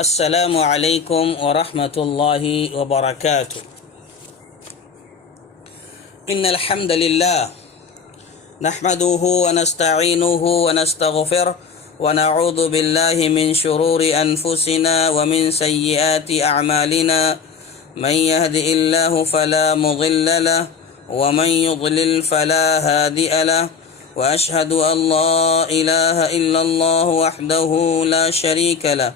السلام علیکم ورحمۃ اللہ وبرکاتہ۔ ان الحمد للہ نحمده ونستعینه ونستغفره ونعوذ باللہ من شرور انفسنا ومن سیئات اعمالنا من يهد اللہ فلا مضل له ومن يضلل فلا هادی له واشهد ان لا الہ الا اللہ وحده لا شریک له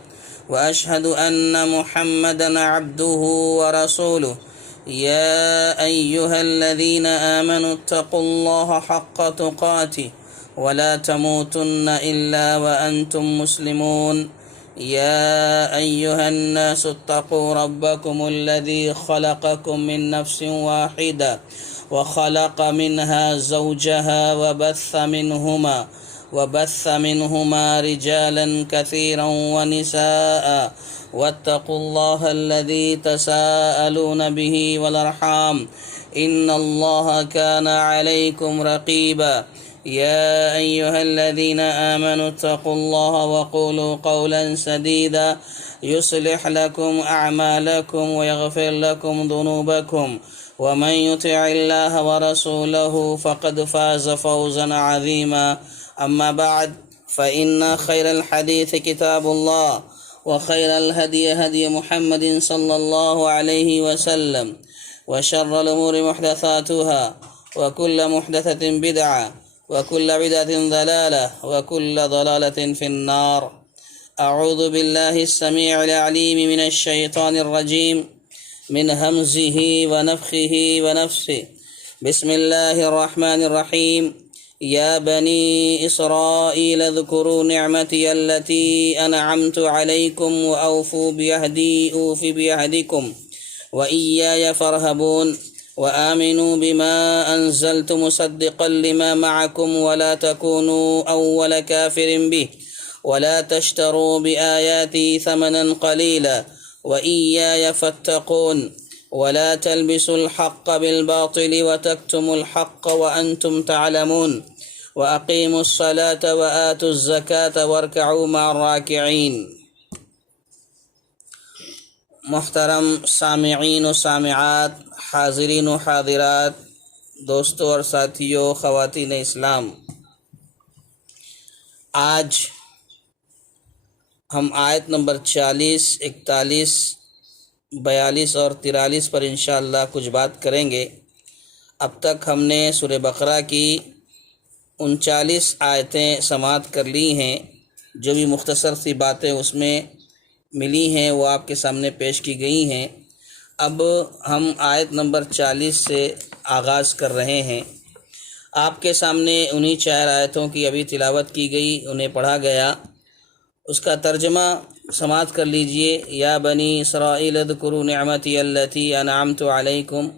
واشهد ان محمدا عبده ورسوله يا ايها الذين امنوا اتقوا الله حق تقاته ولا تموتن الا وانتم مسلمون يا ايها الناس اتقوا ربكم الذي خلقكم من نفس واحده وخلق منها زوجها وبث منهما رجالا كثيرا ونساء واتقوا الله الذي تساءلون به والارحام ان الله كان عليكم رقيبا يا ايها الذين امنوا اتقوا الله وقولوا قولا سديدا يصلح لكم اعمالكم ويغفر لكم ذنوبكم ومن يطع الله ورسوله فقد فاز فوزا عظيما اما بعد فإن خير الحديث كتاب الله وخير الهدي هدي محمد صلى الله عليه وسلم وشر الأمور محدثاتها وكل محدثة بدعة وكل بدعة ضلالة وكل ضلالة في النار. أعوذ بالله السميع العليم من الشيطان الرجيم من همزه ونفخه ونفسه. بسم الله الرحمن الرحيم. يا بني إسرائيل اذكروا نعمتي التي أنعمت عليكم وأوفوا بعهدي أوف بعهدكم وإياي فارهبون وآمنوا بما أنزلت مصدقا لما معكم ولا تكونوا أول كافر به ولا تشتروا بآياتي ثمنا قليلا وإياي فاتقون ولا تلبسوا الحق بالباطل وتكتموا الحق وأنتم تعلمون وأقيموا الصلاة وآتوا الزكاة واركعوا مع الراكعين. محترم سامعین و سامعات، حاضرین و حاضرات، دوستوں اور ساتھیوں، خواتین اسلام، آج ہم آیت نمبر 40، 41، 42 اور 43 پر انشاءاللہ کچھ بات کریں گے۔ اب تک ہم نے سورہ بقرہ کی 39 آیتیں سماعت کر لی ہیں۔ جو بھی مختصر سی باتیں اس میں ملی ہیں وہ آپ کے سامنے پیش کی گئی ہیں۔ اب ہم آیت نمبر 40 سے آغاز کر رہے ہیں۔ آپ کے سامنے انہی 4 آیتوں کی ابھی تلاوت کی گئی، انہیں پڑھا گیا۔ اس کا ترجمہ سماعت کر لیجئے۔ یا بنی اسرائیل اذکروا نعمتی التی انعمت علیکم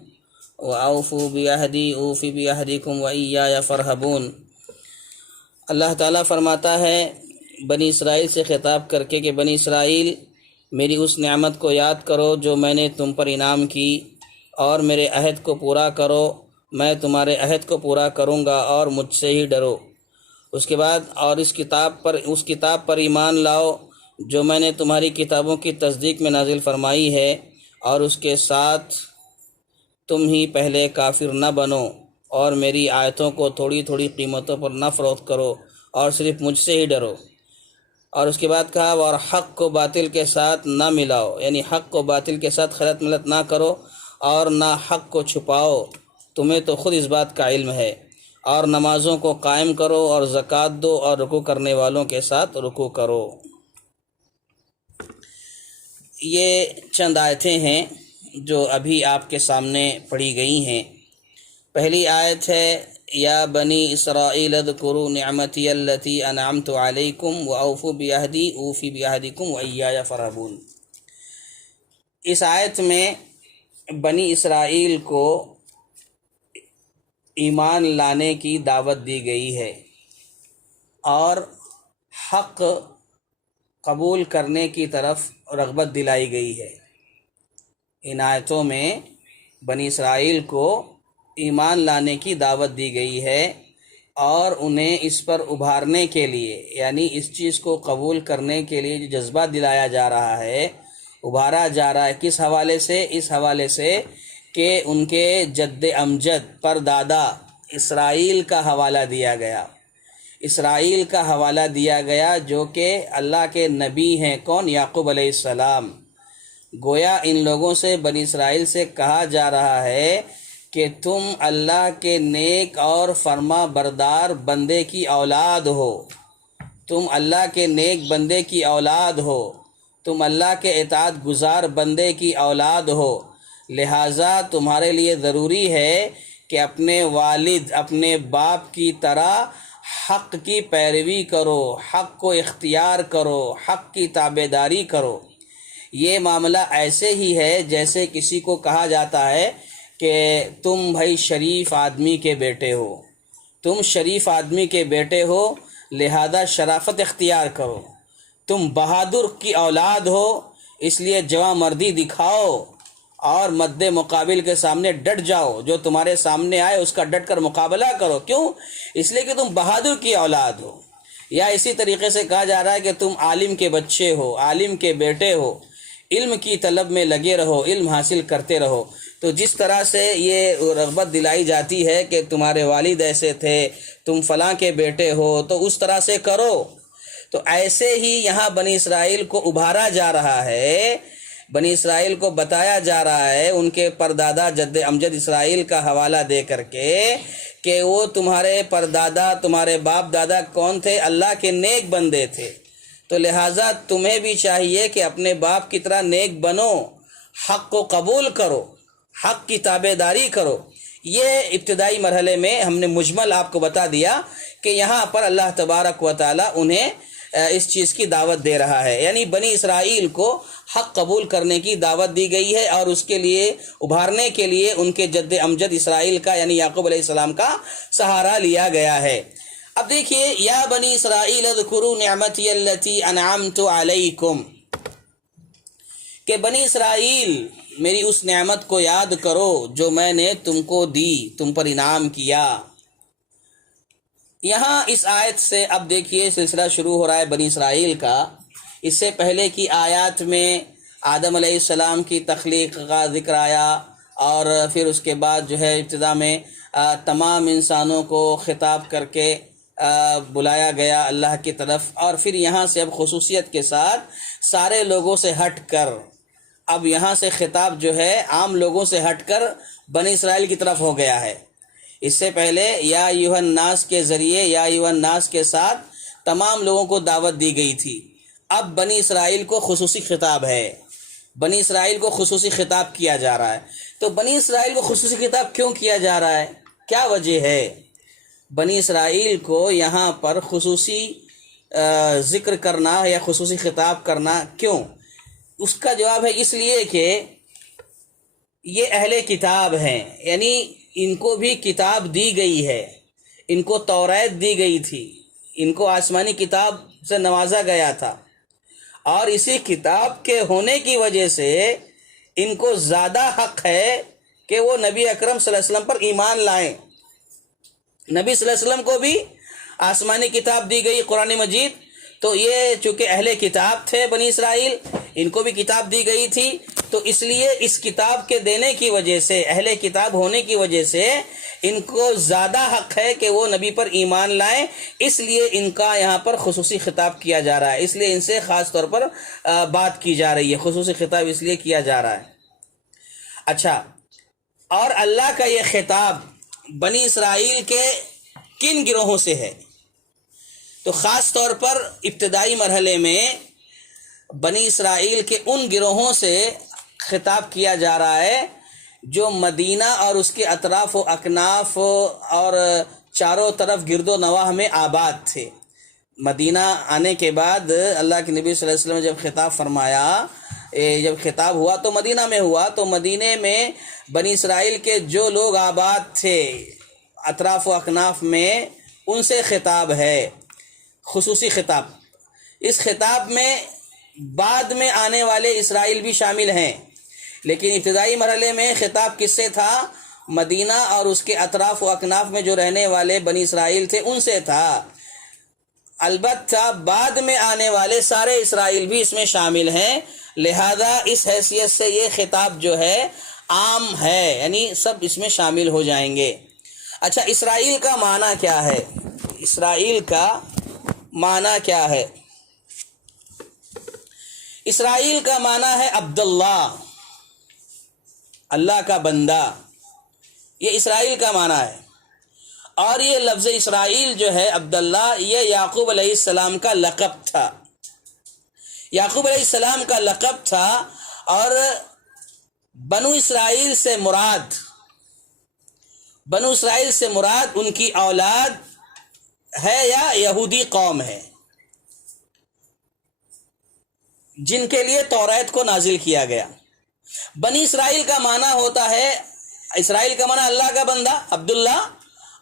واوفوا بعہدی اوف بعہدکم وایای فارہبون۔ اللہ تعالیٰ فرماتا ہے بنی اسرائیل سے خطاب کر کے کہ بنی اسرائیل، میری اس نعمت کو یاد کرو جو میں نے تم پر انعام کی، اور میرے عہد کو پورا کرو، میں تمہارے عہد کو پورا کروں گا، اور مجھ سے ہی ڈرو۔ اس کے بعد اور اس کتاب پر ایمان لاؤ جو میں نے تمہاری کتابوں کی تصدیق میں نازل فرمائی ہے، اور اس کے ساتھ تم ہی پہلے کافر نہ بنو، اور میری آیتوں کو تھوڑی تھوڑی قیمتوں پر نہ فروخت کرو، اور صرف مجھ سے ہی ڈرو۔ اور اس کے بعد کہا اور حق کو باطل کے ساتھ نہ ملاؤ، یعنی حق کو باطل کے ساتھ خلط ملت نہ کرو، اور نہ حق کو چھپاؤ، تمہیں تو خود اس بات کا علم ہے۔ اور نمازوں کو قائم کرو، اور زکوٰۃ دو، اور رکوع کرنے والوں کے ساتھ رکوع کرو۔ یہ چند آیتیں ہیں جو ابھی آپ کے سامنے پڑھی گئی ہیں۔ پہلی آیت ہے یا بنی اسرائیل اذکروا نعمتی التی انعمت علیکم واوفوا بعہدی اوف بعہدکم وایای فارہبون۔ اس آیت میں بنی اسرائیل کو ایمان لانے کی دعوت دی گئی ہے اور حق قبول کرنے کی طرف رغبت دلائی گئی ہے۔ ان آیتوں میں بنی اسرائیل کو ایمان لانے کی دعوت دی گئی ہے اور انہیں اس پر ابھارنے کے لیے، یعنی اس چیز کو قبول کرنے کے لیے جو جذبہ دلایا جا رہا ہے، ابھارا جا رہا ہے، کس حوالے سے؟ اس حوالے سے کہ ان کے جد امجد پر دادا اسرائیل کا حوالہ دیا گیا، اسرائیل کا حوالہ دیا گیا جو کہ اللہ کے نبی ہیں۔ کون؟ یعقوب علیہ السلام۔ گویا ان لوگوں سے، بنی اسرائیل سے کہا جا رہا ہے کہ تم اللہ کے نیک اور فرما بردار بندے کی اولاد ہو، تم اللہ کے نیک بندے کی اولاد ہو، تم اللہ کے اطاعت گزار بندے کی اولاد ہو، لہٰذا تمہارے لیے ضروری ہے کہ اپنے والد، اپنے باپ کی طرح حق کی پیروی کرو، حق کو اختیار کرو، حق کی تابعداری کرو۔ یہ معاملہ ایسے ہی ہے جیسے کسی کو کہا جاتا ہے کہ تم بھائی شریف آدمی کے بیٹے ہو، تم شریف آدمی کے بیٹے ہو، لہذا شرافت اختیار کرو، تم بہادر کی اولاد ہو، اس لیے جواں مردی دکھاؤ اور مد مقابل کے سامنے ڈٹ جاؤ، جو تمہارے سامنے آئے اس کا ڈٹ کر مقابلہ کرو۔ کیوں؟ اس لیے کہ تم بہادر کی اولاد ہو۔ یا اسی طریقے سے کہا جا رہا ہے کہ تم عالم کے بچے ہو، عالم کے بیٹے ہو، علم کی طلب میں لگے رہو، علم حاصل کرتے رہو۔ تو جس طرح سے یہ رغبت دلائی جاتی ہے کہ تمہارے والد ایسے تھے، تم فلاں کے بیٹے ہو، تو اس طرح سے کرو۔ تو ایسے ہی یہاں بنی اسرائیل کو ابھارا جا رہا ہے، بنی اسرائیل کو بتایا جا رہا ہے ان کے پردادا جد امجد اسرائیل کا حوالہ دے کر کے کہ وہ تمہارے پردادا، تمہارے باپ دادا کون تھے؟ اللہ کے نیک بندے تھے۔ تو لہٰذا تمہیں بھی چاہیے کہ اپنے باپ کی طرح نیک بنو، حق کو قبول کرو، حق کی تابعداری کرو۔ یہ ابتدائی مرحلے میں ہم نے مجمل آپ کو بتا دیا کہ یہاں پر اللہ تبارک و تعالی انہیں اس چیز کی دعوت دے رہا ہے، یعنی بنی اسرائیل کو حق قبول کرنے کی دعوت دی گئی ہے اور اس کے لیے ابھارنے کے لیے ان کے جد امجد اسرائیل کا یعنی یعقوب علیہ السلام کا سہارا لیا گیا ہے۔ اب دیکھیے، یا بنی اسرائیل اذکروا نعمتی التی انعمت علیکم، کہ بنی اسرائیل میری اس نعمت کو یاد کرو جو میں نے تم کو دی، تم پر انعام کیا۔ یہاں اس آیت سے اب دیکھیے سلسلہ شروع ہو رہا ہے بنی اسرائیل کا۔ اس سے پہلے کی آیات میں آدم علیہ السلام کی تخلیق کا ذکر آیا، اور پھر اس کے بعد جو ہے ابتدا میں تمام انسانوں کو خطاب کر کے بلایا گیا اللہ کی طرف، اور پھر یہاں سے اب خصوصیت کے ساتھ سارے لوگوں سے ہٹ کر اب یہاں سے خطاب جو ہے عام لوگوں سے ہٹ کر بنی اسرائیل کی طرف ہو گیا ہے۔ اس سے پہلے یا ایھا الناس کے ذریعے، یا ایھا الناس کے ساتھ تمام لوگوں کو دعوت دی گئی تھی۔ اب بنی اسرائیل کو خصوصی خطاب ہے، بنی اسرائیل کو خصوصی خطاب کیا جا رہا ہے۔ تو بنی اسرائیل کو خصوصی خطاب کیوں کیا جا رہا ہے؟ کیا وجہ ہے بنی اسرائیل کو یہاں پر خصوصی ذکر کرنا یا خصوصی خطاب کرنا؟ کیوں؟ اس کا جواب ہے اس لیے کہ یہ اہل کتاب ہیں، یعنی ان کو بھی کتاب دی گئی ہے، ان کو توریت دی گئی تھی، ان کو آسمانی کتاب سے نوازا گیا تھا، اور اسی کتاب کے ہونے کی وجہ سے ان کو زیادہ حق ہے کہ وہ نبی اکرم صلی اللہ علیہ وسلم پر ایمان لائیں۔ نبی صلی اللہ علیہ وسلم کو بھی آسمانی کتاب دی گئی، قرآن مجید، تو یہ چونکہ اہل کتاب تھے بنی اسرائیل، ان کو بھی کتاب دی گئی تھی، تو اس لیے اس کتاب کے دینے کی وجہ سے، اہل کتاب ہونے کی وجہ سے ان کو زیادہ حق ہے کہ وہ نبی پر ایمان لائیں، اس لیے ان کا یہاں پر خصوصی خطاب کیا جا رہا ہے، اس لیے ان سے خاص طور پر بات کی جا رہی ہے، خصوصی خطاب اس لیے کیا جا رہا ہے۔ اچھا، اور اللہ کا یہ خطاب بنی اسرائیل کے کن گروہوں سے ہے؟ تو خاص طور پر ابتدائی مرحلے میں بنی اسرائیل کے ان گروہوں سے خطاب کیا جا رہا ہے جو مدینہ اور اس کے اطراف و اکناف اور چاروں طرف گرد و نواح میں آباد تھے۔ مدینہ آنے کے بعد اللہ کے نبی صلی اللہ علیہ وسلم نے جب خطاب فرمایا، جب خطاب ہوا تو مدینہ میں ہوا، تو مدینہ میں بنی اسرائیل کے جو لوگ آباد تھے اطراف و اکناف میں، ان سے خطاب ہے، خصوصی خطاب۔ اس خطاب میں بعد میں آنے والے اسرائیل بھی شامل ہیں، لیکن ابتدائی مرحلے میں خطاب کس سے تھا؟ مدینہ اور اس کے اطراف و اکناف میں جو رہنے والے بنی اسرائیل تھے ان سے تھا، البتہ بعد میں آنے والے سارے اسرائیل بھی اس میں شامل ہیں، لہذا اس حیثیت سے یہ خطاب جو ہے عام ہے، یعنی سب اس میں شامل ہو جائیں گے۔ اچھا، اسرائیل کا معنی کیا ہے؟ اسرائیل کا معنی کیا ہے؟ اسرائیل کا معنی ہے عبداللہ، اللہ کا بندہ، یہ اسرائیل کا معنی ہے۔ اور یہ لفظ اسرائیل جو ہے عبداللہ، یہ یعقوب علیہ السلام کا لقب تھا، یعقوب علیہ السلام کا لقب تھا، اور بنو اسرائیل سے مراد ان کی اولاد ہے یا یہودی قوم ہے جن کے لیے توریت کو نازل کیا گیا۔ بنی اسرائیل کا معنی ہوتا ہے، اسرائیل کا معنی اللہ کا بندہ عبداللہ،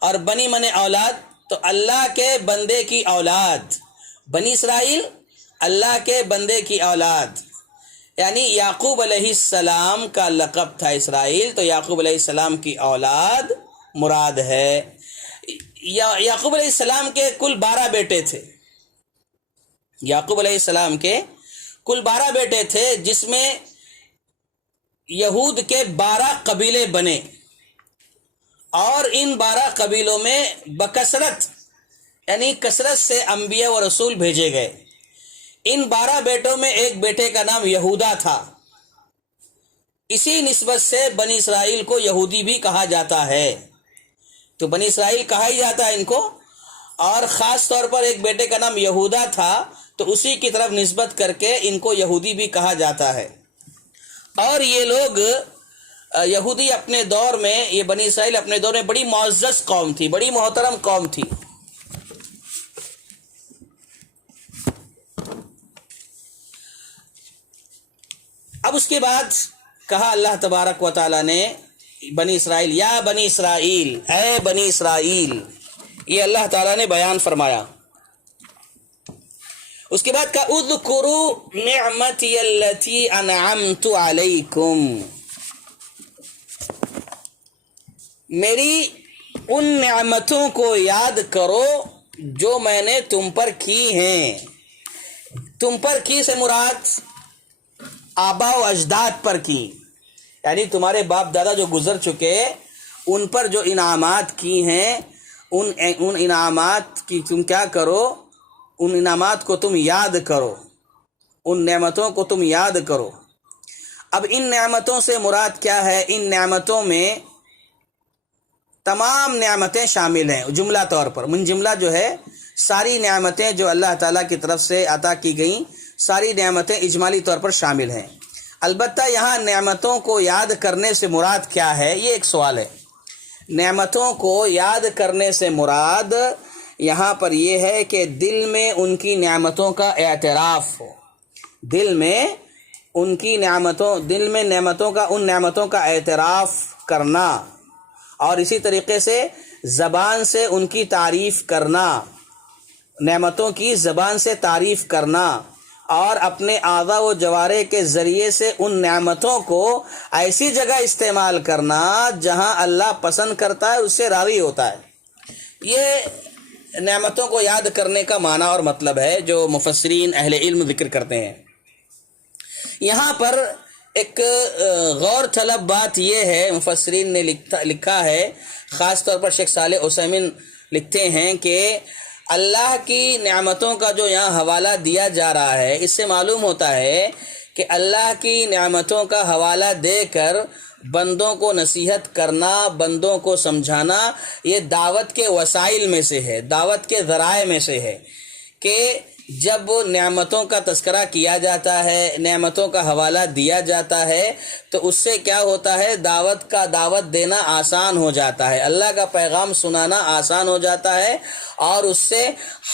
اور بنی من اولاد، تو اللہ کے بندے کی اولاد، بنی اسرائیل اللہ کے بندے کی اولاد، یعنی یعقوب علیہ السلام کا لقب تھا اسرائیل، تو یعقوب علیہ السلام کی اولاد مراد ہے۔ یعقوب علیہ السلام کے کل 12 بیٹے تھے، یعقوب علیہ السلام کے کل 12 بیٹے تھے، جس میں یہود کے 12 قبیلے بنے، اور ان 12 قبیلوں میں بکثرت یعنی کثرت سے انبیاء و رسول بھیجے گئے۔ ان 12 بیٹوں میں ایک بیٹے کا نام یہودا تھا، اسی نسبت سے بنی اسرائیل کو یہودی بھی کہا جاتا ہے، تو بنی اسرائیل کہا ہی جاتا ہے ان کو، اور خاص طور پر ایک بیٹے کا نام یہودا تھا، تو اسی کی طرف نسبت کر کے ان کو یہودی بھی کہا جاتا ہے۔ اور یہ لوگ یہودی اپنے دور میں، یہ بنی اسرائیل اپنے دور میں بڑی معزز قوم تھی، بڑی محترم قوم تھی۔ اب اس کے بعد کہا اللہ تبارک و تعالیٰ نے بنی اسرائیل، یا بنی اسرائیل، اے بنی اسرائیل، یہ اللہ تعالیٰ نے بیان فرمایا۔ اس کے بعد کہا اذکروا نعمتی التی انعمت علیکم، میری ان نعمتوں کو یاد کرو جو میں نے تم پر کی ہیں۔ تم پر کی سے مراد آبا و اجداد پر کی، یعنی تمہارے باپ دادا جو گزر چکے ان پر جو انعامات کی ہیں، ان انعامات کی تم کیا کرو، ان انعامات کو تم یاد کرو، ان نعمتوں کو تم یاد کرو۔ اب ان نعمتوں سے مراد کیا ہے؟ ان نعمتوں میں تمام نعمتیں شامل ہیں، جملہ طور پر، من جملہ جو ہے ساری نعمتیں جو اللہ تعالیٰ کی طرف سے عطا کی گئیں، ساری نعمتیں اجمالی طور پر شامل ہیں۔ البتہ یہاں نعمتوں کو یاد کرنے سے مراد کیا ہے، یہ ایک سوال ہے۔ نعمتوں کو یاد کرنے سے مراد یہاں پر یہ ہے کہ دل میں ان کی نعمتوں کا اعتراف ہو، دل میں ان نعمتوں کا اعتراف کرنا، اور اسی طریقے سے زبان سے ان کی تعریف کرنا، نعمتوں کی زبان سے تعریف کرنا، اور اپنے اعضاء و جوارح کے ذریعے سے ان نعمتوں کو ایسی جگہ استعمال کرنا جہاں اللہ پسند کرتا ہے، اس سے راضی ہوتا ہے۔ یہ نعمتوں کو یاد کرنے کا معنی اور مطلب ہے جو مفسرین اہل علم ذکر کرتے ہیں۔ یہاں پر ایک غور طلب بات یہ ہے، مفسرین نے لکھا ہے، خاص طور پر شیخ صالح عثیمین لکھتے ہیں کہ اللہ کی نعمتوں کا جو یہاں حوالہ دیا جا رہا ہے، اس سے معلوم ہوتا ہے کہ اللہ کی نعمتوں کا حوالہ دے کر بندوں کو نصیحت کرنا، بندوں کو سمجھانا، یہ دعوت کے وسائل میں سے ہے، دعوت کے ذرائع میں سے ہے، کہ جب نعمتوں کا تذکرہ کیا جاتا ہے، نعمتوں کا حوالہ دیا جاتا ہے، تو اس سے کیا ہوتا ہے، دعوت دینا آسان ہو جاتا ہے، اللہ کا پیغام سنانا آسان ہو جاتا ہے، اور اس سے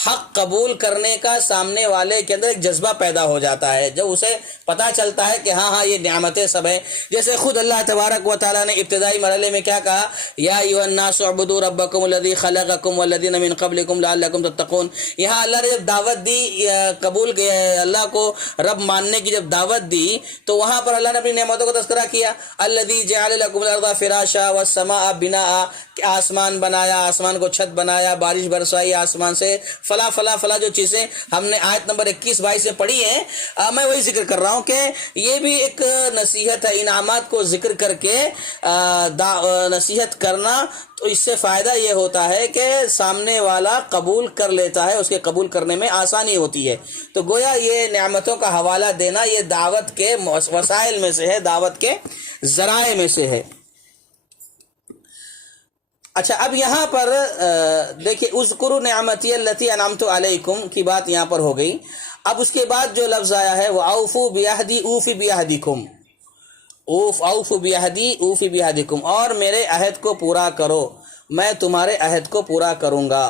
حق قبول کرنے کا سامنے والے کے اندر ایک جذبہ پیدا ہو جاتا ہے، جب اسے پتہ چلتا ہے کہ ہاں یہ نعمتیں سب ہیں۔ جیسے خود اللہ تبارک و تعالیٰ نے ابتدائی مرحلے میں کیا کہا، یا ایھا الناس اعبدوا ربکم الذی خلقکم والذین من قبلکم لعلکم تتقون۔ یہاں اللہ نے جب دعوت دی قبول اللہ کو رب ماننے کی جب دعوت دی تو وہاں پر اللہ نے اپنی نعمتوں کا تذکرہ کیا. الذی جعل لکم الارض فراشا والسماء بناء، کہ آسمان بنایا، آسمان کو چھت بنایا، بارش برسائی آسمان سے، فلا فلا فلا جو چیزیں ہم نے آیت نمبر 21-22 میں پڑھی ہیں. میں وہی ذکر کر رہا ہوں کہ یہ بھی ایک نصیحت ہے. انعامات کو ذکر کر کے نصیحت کرنا، تو اس سے فائدہ یہ ہوتا ہے کہ سامنے والا قبول کر لیتا ہے، اس کے قبول کرنے میں آسانی ہوتی ہے. تو گویا یہ نعمتوں کا حوالہ دینا یہ دعوت کے وسائل میں سے ہے، دعوت کے ذرائع میں سے ہے. اچھا، اب یہاں پر دیکھیں اذکروا نعمتی التی انعمت علیکم کی بات یہاں پر ہو گئی. اب اس کے بعد جو لفظ آیا ہے وہ اوفوا بعہدی اوفی بعہدکم، اوفوا بعہدی اوفی بعہدکم، اور میرے عہد کو پورا کرو، میں تمہارے عہد کو پورا کروں گا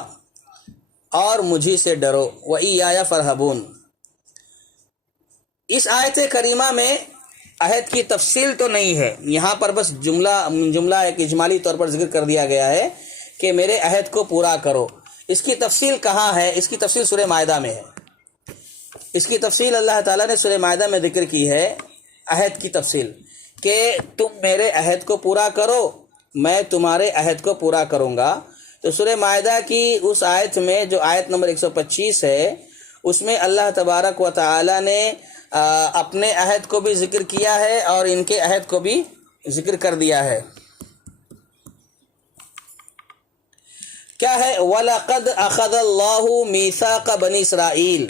اور مجھی سے ڈرو. وَإِيَّايَ فَارْهَبُونَ. اس آیت کریمہ میں عہد کی تفصیل تو نہیں ہے، یہاں پر بس جملہ ایک اجمالی طور پر ذکر کر دیا گیا ہے کہ میرے عہد کو پورا کرو. اس کی تفصیل کہاں ہے؟ اس کی تفصیل سورہ مائدہ میں ہے. اس کی تفصیل اللہ تعالیٰ نے سورہ مائدہ میں ذکر کی ہے، عہد کی تفصیل، کہ تم میرے عہد کو پورا کرو، میں تمہارے عہد کو پورا کروں گا. تو سورہ مائدہ کی اس آیت میں جو آیت نمبر 125 ہے، اس میں اللہ تبارک و تعالی نے اپنے عہد کو بھی ذکر کیا ہے اور ان کے عہد کو بھی ذکر کر دیا ہے. کیا ہے؟ وَلَقَدْ أَخَذَ اللَّهُ مِيثَاقَ بَنِي إِسْرَائِيلَ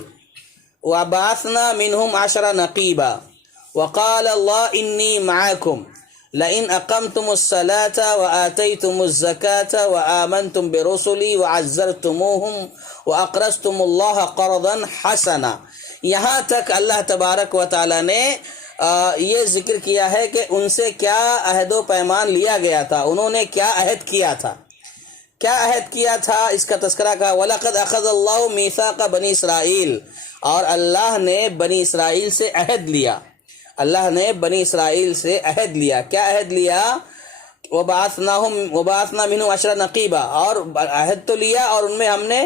وَبَعَثْنَا مِنْهُمْ 10 نَقِيبًا وَقَالَ اللَّهُ إِنِّي مَعَكُمْ لَئِنْ أَقَمْتُمُ الصَّلَاةَ وَآتَيْتُمُ الزَّكَاةَ وَآمَنْتُمْ بِرُسُلِي وَعَزَّرْتُمُوهُمْ وَأَقْرَضْتُمُ اللَّهَ قَرْضًا حَسَنًا. یہاں تک اللہ تبارک و تعالی نے یہ ذکر کیا ہے کہ ان سے کیا عہد و پیمان لیا گیا تھا، انہوں نے کیا عہد کیا تھا. کیا عہد کیا تھا اس کا تذکرہ کہا. وَلَقَدْ أَخَذَ اللَّهُ مِيثَاقَ بَنِي إِسْرَائِيلَ، اور اللہ نے بنی اسرائیل سے عہد لیا. اللہ نے بنی اسرائیل سے عہد لیا. کیا عہد لیا؟ وَبَعَثْنَا مِنْهُمْ 10 نَقِيبًا، اور عہد تو لیا اور ان میں ہم نے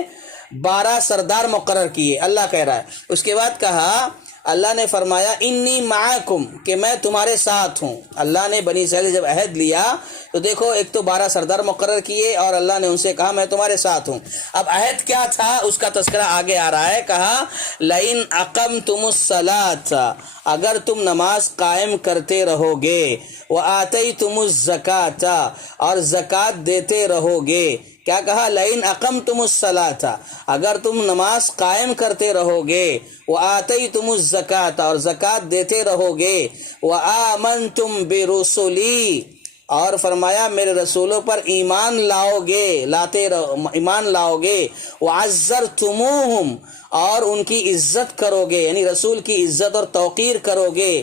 12 سردار مقرر کیے. اللہ کہہ رہا ہے. اس کے بعد کہا، اللہ نے فرمایا انی معاکم، کہ میں تمہارے ساتھ ہوں. اللہ نے بنی اسرائیل سے جب عہد لیا تو دیکھو ایک تو 12 سردار مقرر کیے اور اللہ نے ان سے کہا میں تمہارے ساتھ ہوں. اب عہد کیا تھا اس کا تذکرہ آگے آ رہا ہے. کہا لئن اقمتم الصلاۃ، اگر تم نماز قائم کرتے رہو گے، وآتیتم الزکاۃ، اور زکوٰۃ دیتے رہو گے. کیا کہا؟ لئن اقمتم الصلاۃ، اگر تم نماز قائم کرتے رہو گے، وآتیتم الزکاۃ، اور زکوٰۃ دیتے رہو گے، وآمنتم برسلی، اور فرمایا میرے رسولوں پر ایمان لاؤ گے، ایمان لاؤ گے، وعزرتموہم، اور ان کی عزت کرو گے، یعنی رسول کی عزت اور توقیر کرو گے.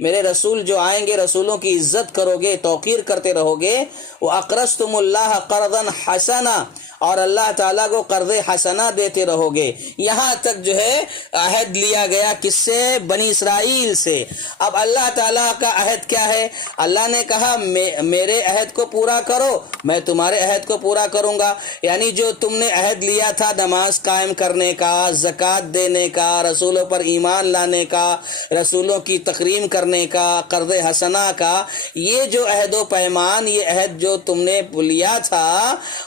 میرے رسول جو آئیں گے رسولوں کی عزت کرو گے، توقیر کرتے رہو گے. وَأَقْرَضْتُمُ اللَّهَ قَرْضًا حَسَنًا، اور اللہ تعالیٰ کو قرض حسنہ دیتے رہو گے. یہاں تک جو ہے عہد لیا گیا کس سے؟ بنی اسرائیل سے. اب اللہ تعالیٰ کا عہد کیا ہے؟ اللہ نے کہا میرے عہد کو پورا کرو، میں تمہارے عہد کو پورا کروں گا. یعنی جو تم نے عہد لیا تھا نماز قائم کرنے کا، زکوٰۃ دینے کا، رسولوں پر ایمان لانے کا، رسولوں کی تکریم کرنے کا، قرض حسنہ کا، یہ جو عہد و پیمان، یہ عہد جو تم نے لیا تھا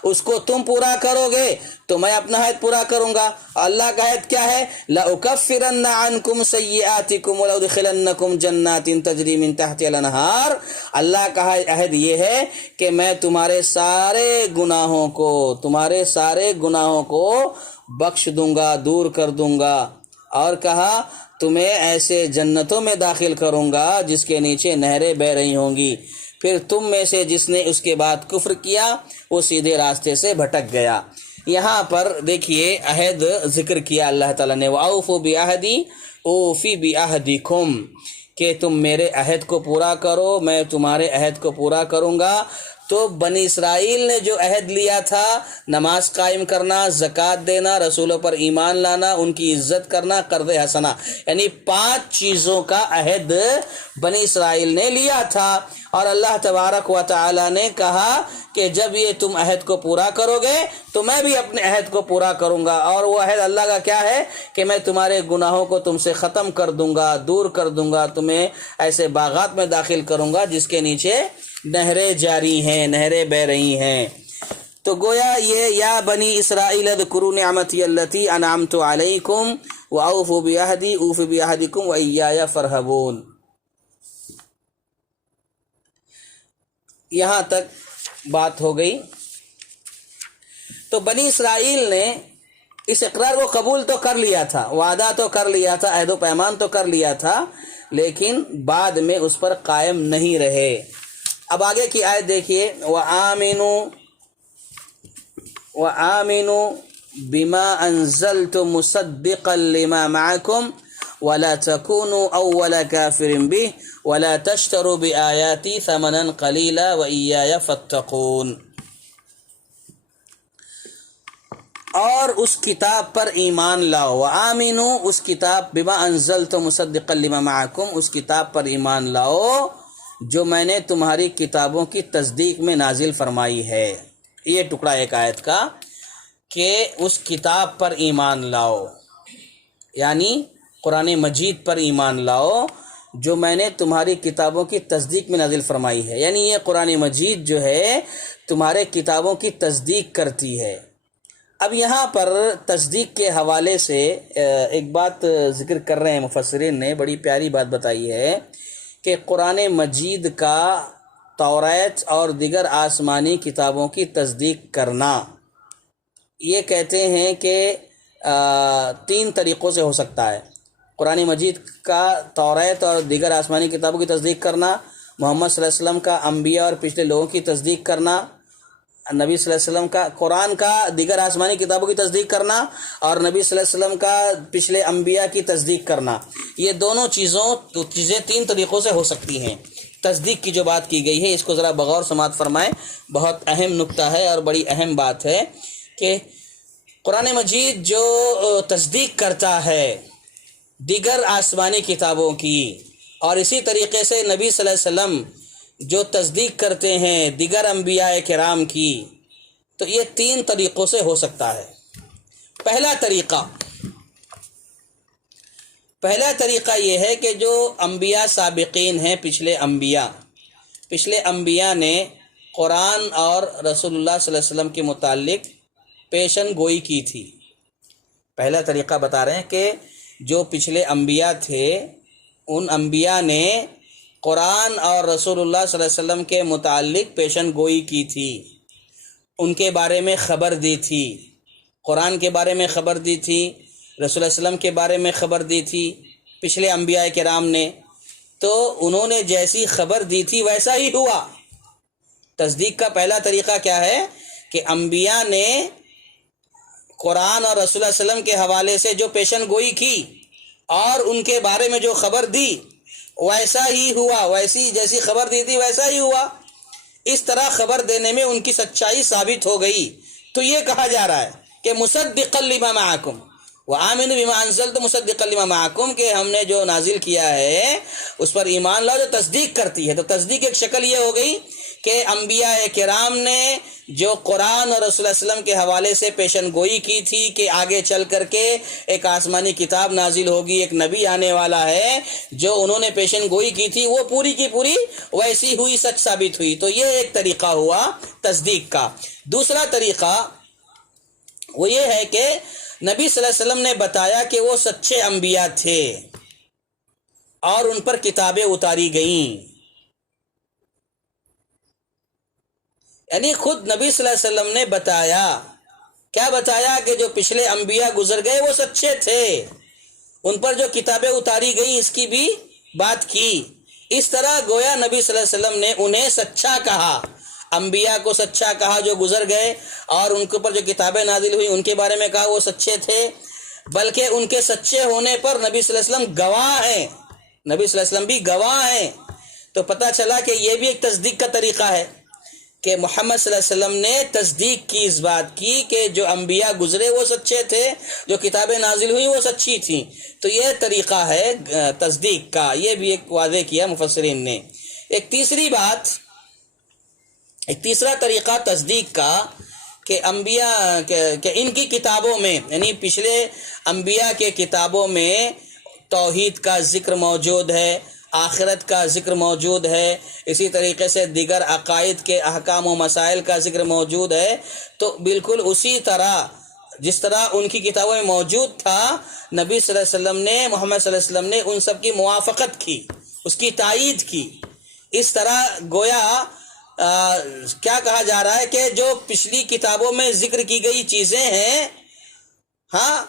اس کو تم پورا کرو گے تو میں اپنا عہد پورا کروں گا. اللہ کا عہد کیا ہے؟ لَأُكَفِّرَنَّ عَنْكُمْ سَيِّئَاتِكُمْ وَلَأُدْخِلَنَّكُمْ جَنَّاتٍ تَجْرِي مِنْ تَحْتِهَا الْأَنْهَارُ. اللہ کا عہد یہ ہے کہ میں تمہارے سارے گناہوں کو بخش دوں گا، دور کر دوں گا. اور کہا تمہیں ایسے جنتوں میں داخل کروں گا جس کے نیچے نہریں بہہ رہی ہوں گی. پھر تم میں سے جس نے اس کے بعد کفر کیا وہ سیدھے راستے سے بھٹک گیا. یہاں پر دیکھیے عہد ذکر کیا اللہ تعالیٰ نے، وَأَوْفُوا بِعَہْدِی أُوفِ بِعَہْدِکُم، کہ تم میرے عہد کو پورا کرو، میں تمہارے عہد کو پورا کروں گا. تو بنی اسرائیل نے جو عہد لیا تھا، نماز قائم کرنا، زکوٰۃ دینا، رسولوں پر ایمان لانا، ان کی عزت کرنا، قرض حسنہ، یعنی 5 چیزوں کا عہد بنی اسرائیل نے لیا تھا۔ اور اللہ تبارک و تعالی نے کہا کہ جب یہ تم عہد کو پورا کرو گے تو میں بھی اپنے عہد کو پورا کروں گا۔ اور وہ عہد اللہ کا کیا ہے کہ میں تمہارے گناہوں کو تم سے ختم کر دوں گا، دور کر دوں گا، تمہیں ایسے باغات میں داخل کروں گا جس کے نیچے نہریں جاری ہیں، نہریں بہ رہی ہیں۔ تو گویا یہ یا بنی اسرائیل اذکروا نعمتی التی انعمت علیکم واوفوا بعہدی اوف بعہدکم وایای فارہبون، یہاں تک بات ہو گئی۔ تو بنی اسرائیل نے اس اقرار کو قبول تو کر لیا تھا، وعدہ تو کر لیا تھا، عہد و پیمان تو کر لیا تھا، لیکن بعد میں اس پر قائم نہیں رہے۔ اب آگے کی آیت دیکھیے، وَآمِنُوا بِمَا أَنزَلْتُ مُصَدِّقًا لِمَا مَعَكُمْ وَلَا تَكُونُوا أَوَّلَ كَافِرٍ بِهِ وَلَا تَشْتَرُوا بِآيَاتِي ثَمَنًا قَلِيلًا وَإِيَّايَ فَاتَّقُونِ، اور اس کتاب پر ایمان لاؤ۔ وَآمِنُوا، اس کتاب، بِمَا أَنزَلْتُ مُصَدِّقًا لِمَا مَعَكُمْ، اس کتاب پر ایمان لاؤ جو میں نے تمہاری کتابوں کی تصدیق میں نازل فرمائی ہے۔ یہ ٹکڑا ایک آیت کا کہ اس کتاب پر ایمان لاؤ، یعنی قرآن مجید پر ایمان لاؤ جو میں نے تمہاری کتابوں کی تصدیق میں نازل فرمائی ہے، یعنی یہ قرآن مجید جو ہے تمہارے کتابوں کی تصدیق کرتی ہے۔ اب یہاں پر تصدیق کے حوالے سے ایک بات ذکر کر رہے ہیں مفسرین نے، بڑی پیاری بات بتائی ہے کہ قرآن مجید کا توریت اور دیگر آسمانی کتابوں کی تصدیق کرنا، یہ کہتے ہیں کہ 3 طریقوں سے ہو سکتا ہے۔ قرآن مجید کا توریت اور دیگر آسمانی کتابوں کی تصدیق کرنا، محمد صلی اللہ علیہ وسلم کا انبیاء اور پچھلے لوگوں کی تصدیق کرنا، نبی صلی اللہ علیہ وسلم کا قرآن کا دیگر آسمانی کتابوں کی تصدیق کرنا، اور نبی صلی اللہ علیہ وسلم کا پچھلے انبیاء کی تصدیق کرنا۔ یہ دونوں چیزیں 3 طریقوں سے ہو سکتی ہیں۔ تصدیق کی جو بات کی گئی ہے اس کو ذرا بغور سماعت فرمائیں، بہت اہم نکتہ ہے اور بڑی اہم بات ہے کہ قرآن مجید جو تصدیق کرتا ہے دیگر آسمانی کتابوں کی، اور اسی طریقے سے نبی صلی اللہ علیہ وسلم جو تصدیق کرتے ہیں دیگر انبیاء کرام کی، تو یہ 3 طریقوں سے ہو سکتا ہے۔ پہلا طریقہ یہ ہے کہ جو انبیاء سابقین ہیں، پچھلے انبیاء نے قرآن اور رسول اللہ صلی اللہ علیہ وسلم کے متعلق پیشن گوئی کی تھی۔ پہلا طریقہ بتا رہے ہیں کہ جو پچھلے انبیاء تھے ان انبیاء نے قرآن اور رسول اللہ صلی اللہ علیہ وسلم کے متعلق پیشن گوئی کی تھی، ان کے بارے میں خبر دی تھی، قرآن کے بارے میں خبر دی تھی، رسول اللہ علیہ وسلم کے بارے میں خبر دی تھی پچھلے انبیاء کرام نے، تو انہوں نے جیسی خبر دی تھی ویسا ہی ہوا۔ تصدیق کا پہلا طریقہ کیا ہے کہ انبیاء نے قرآن اور رسول اللہ علیہ وسلم کے حوالے سے جو پیشن گوئی کی اور ان کے بارے میں جو خبر دی ویسا ہی ہوا، ویسی جیسی خبر دی تھی ویسا ہی ہوا۔ اس طرح خبر دینے میں ان کی سچائی ثابت ہو گئی، تو یہ کہا جا رہا ہے کہ مصدقا لما معکم وآمنوا بما انزلت مصدقا لما معکم، کہ ہم نے جو نازل کیا ہے اس پر ایمان لاؤ جو تصدیق کرتی ہے۔ تو تصدیق ایک شکل یہ ہو گئی کہ انبیاء کرام نے جو قرآن اور رسول اللہ علیہ وسلم کے حوالے سے پیشن گوئی کی تھی کہ آگے چل کر کے ایک آسمانی کتاب نازل ہوگی، ایک نبی آنے والا ہے، جو انہوں نے پیشن گوئی کی تھی وہ پوری کی پوری ویسی ہوئی، سچ ثابت ہوئی۔ تو یہ ایک طریقہ ہوا تصدیق کا۔ دوسرا طریقہ وہ یہ ہے کہ نبی صلی اللہ علیہ وسلم نے بتایا کہ وہ سچے انبیاء تھے اور ان پر کتابیں اتاری گئیں، یعنی خود نبی صلی اللہ علیہ وسلم نے بتایا، کیا بتایا کہ جو پچھلے انبیاء گزر گئے وہ سچے تھے، ان پر جو کتابیں اتاری گئیں اس کی بھی بات کی۔ اس طرح گویا نبی صلی اللہ علیہ وسلم نے انہیں سچا کہا، انبیاء کو سچا کہا جو گزر گئے، اور ان کے اوپر جو کتابیں نازل ہوئی ان کے بارے میں کہا وہ سچے تھے، بلکہ ان کے سچے ہونے پر نبی صلی اللہ علیہ وسلم گواہ ہیں، نبی صلی اللہ علیہ وسلم بھی گواہ ہیں۔ تو پتہ چلا کہ یہ بھی ایک تصدیق کا طریقہ ہے کہ محمد صلی اللہ علیہ وسلم نے تصدیق کی اس بات کی کہ جو انبیاء گزرے وہ سچے تھے، جو کتابیں نازل ہوئی وہ سچی تھیں. تو یہ طریقہ ہے تصدیق کا، یہ بھی ایک واضح کیا مفسرین نے. ایک تیسرا طریقہ تصدیق کا کہ انبیاء کہ ان کی کتابوں میں، یعنی پچھلے انبیاء کے کتابوں میں توحید کا ذکر موجود ہے، آخرت کا ذکر موجود ہے، اسی طریقے سے دیگر عقائد کے احکام و مسائل کا ذکر موجود ہے. تو بالکل اسی طرح جس طرح ان کی کتابوں میں موجود تھا، نبی صلی اللہ علیہ وسلم نے، محمد صلی اللہ علیہ وسلم نے ان سب کی موافقت کی، اس کی تائید کی. اس طرح گویا کیا کہا جا رہا ہے کہ جو پچھلی کتابوں میں ذکر کی گئی چیزیں ہیں، ہاں،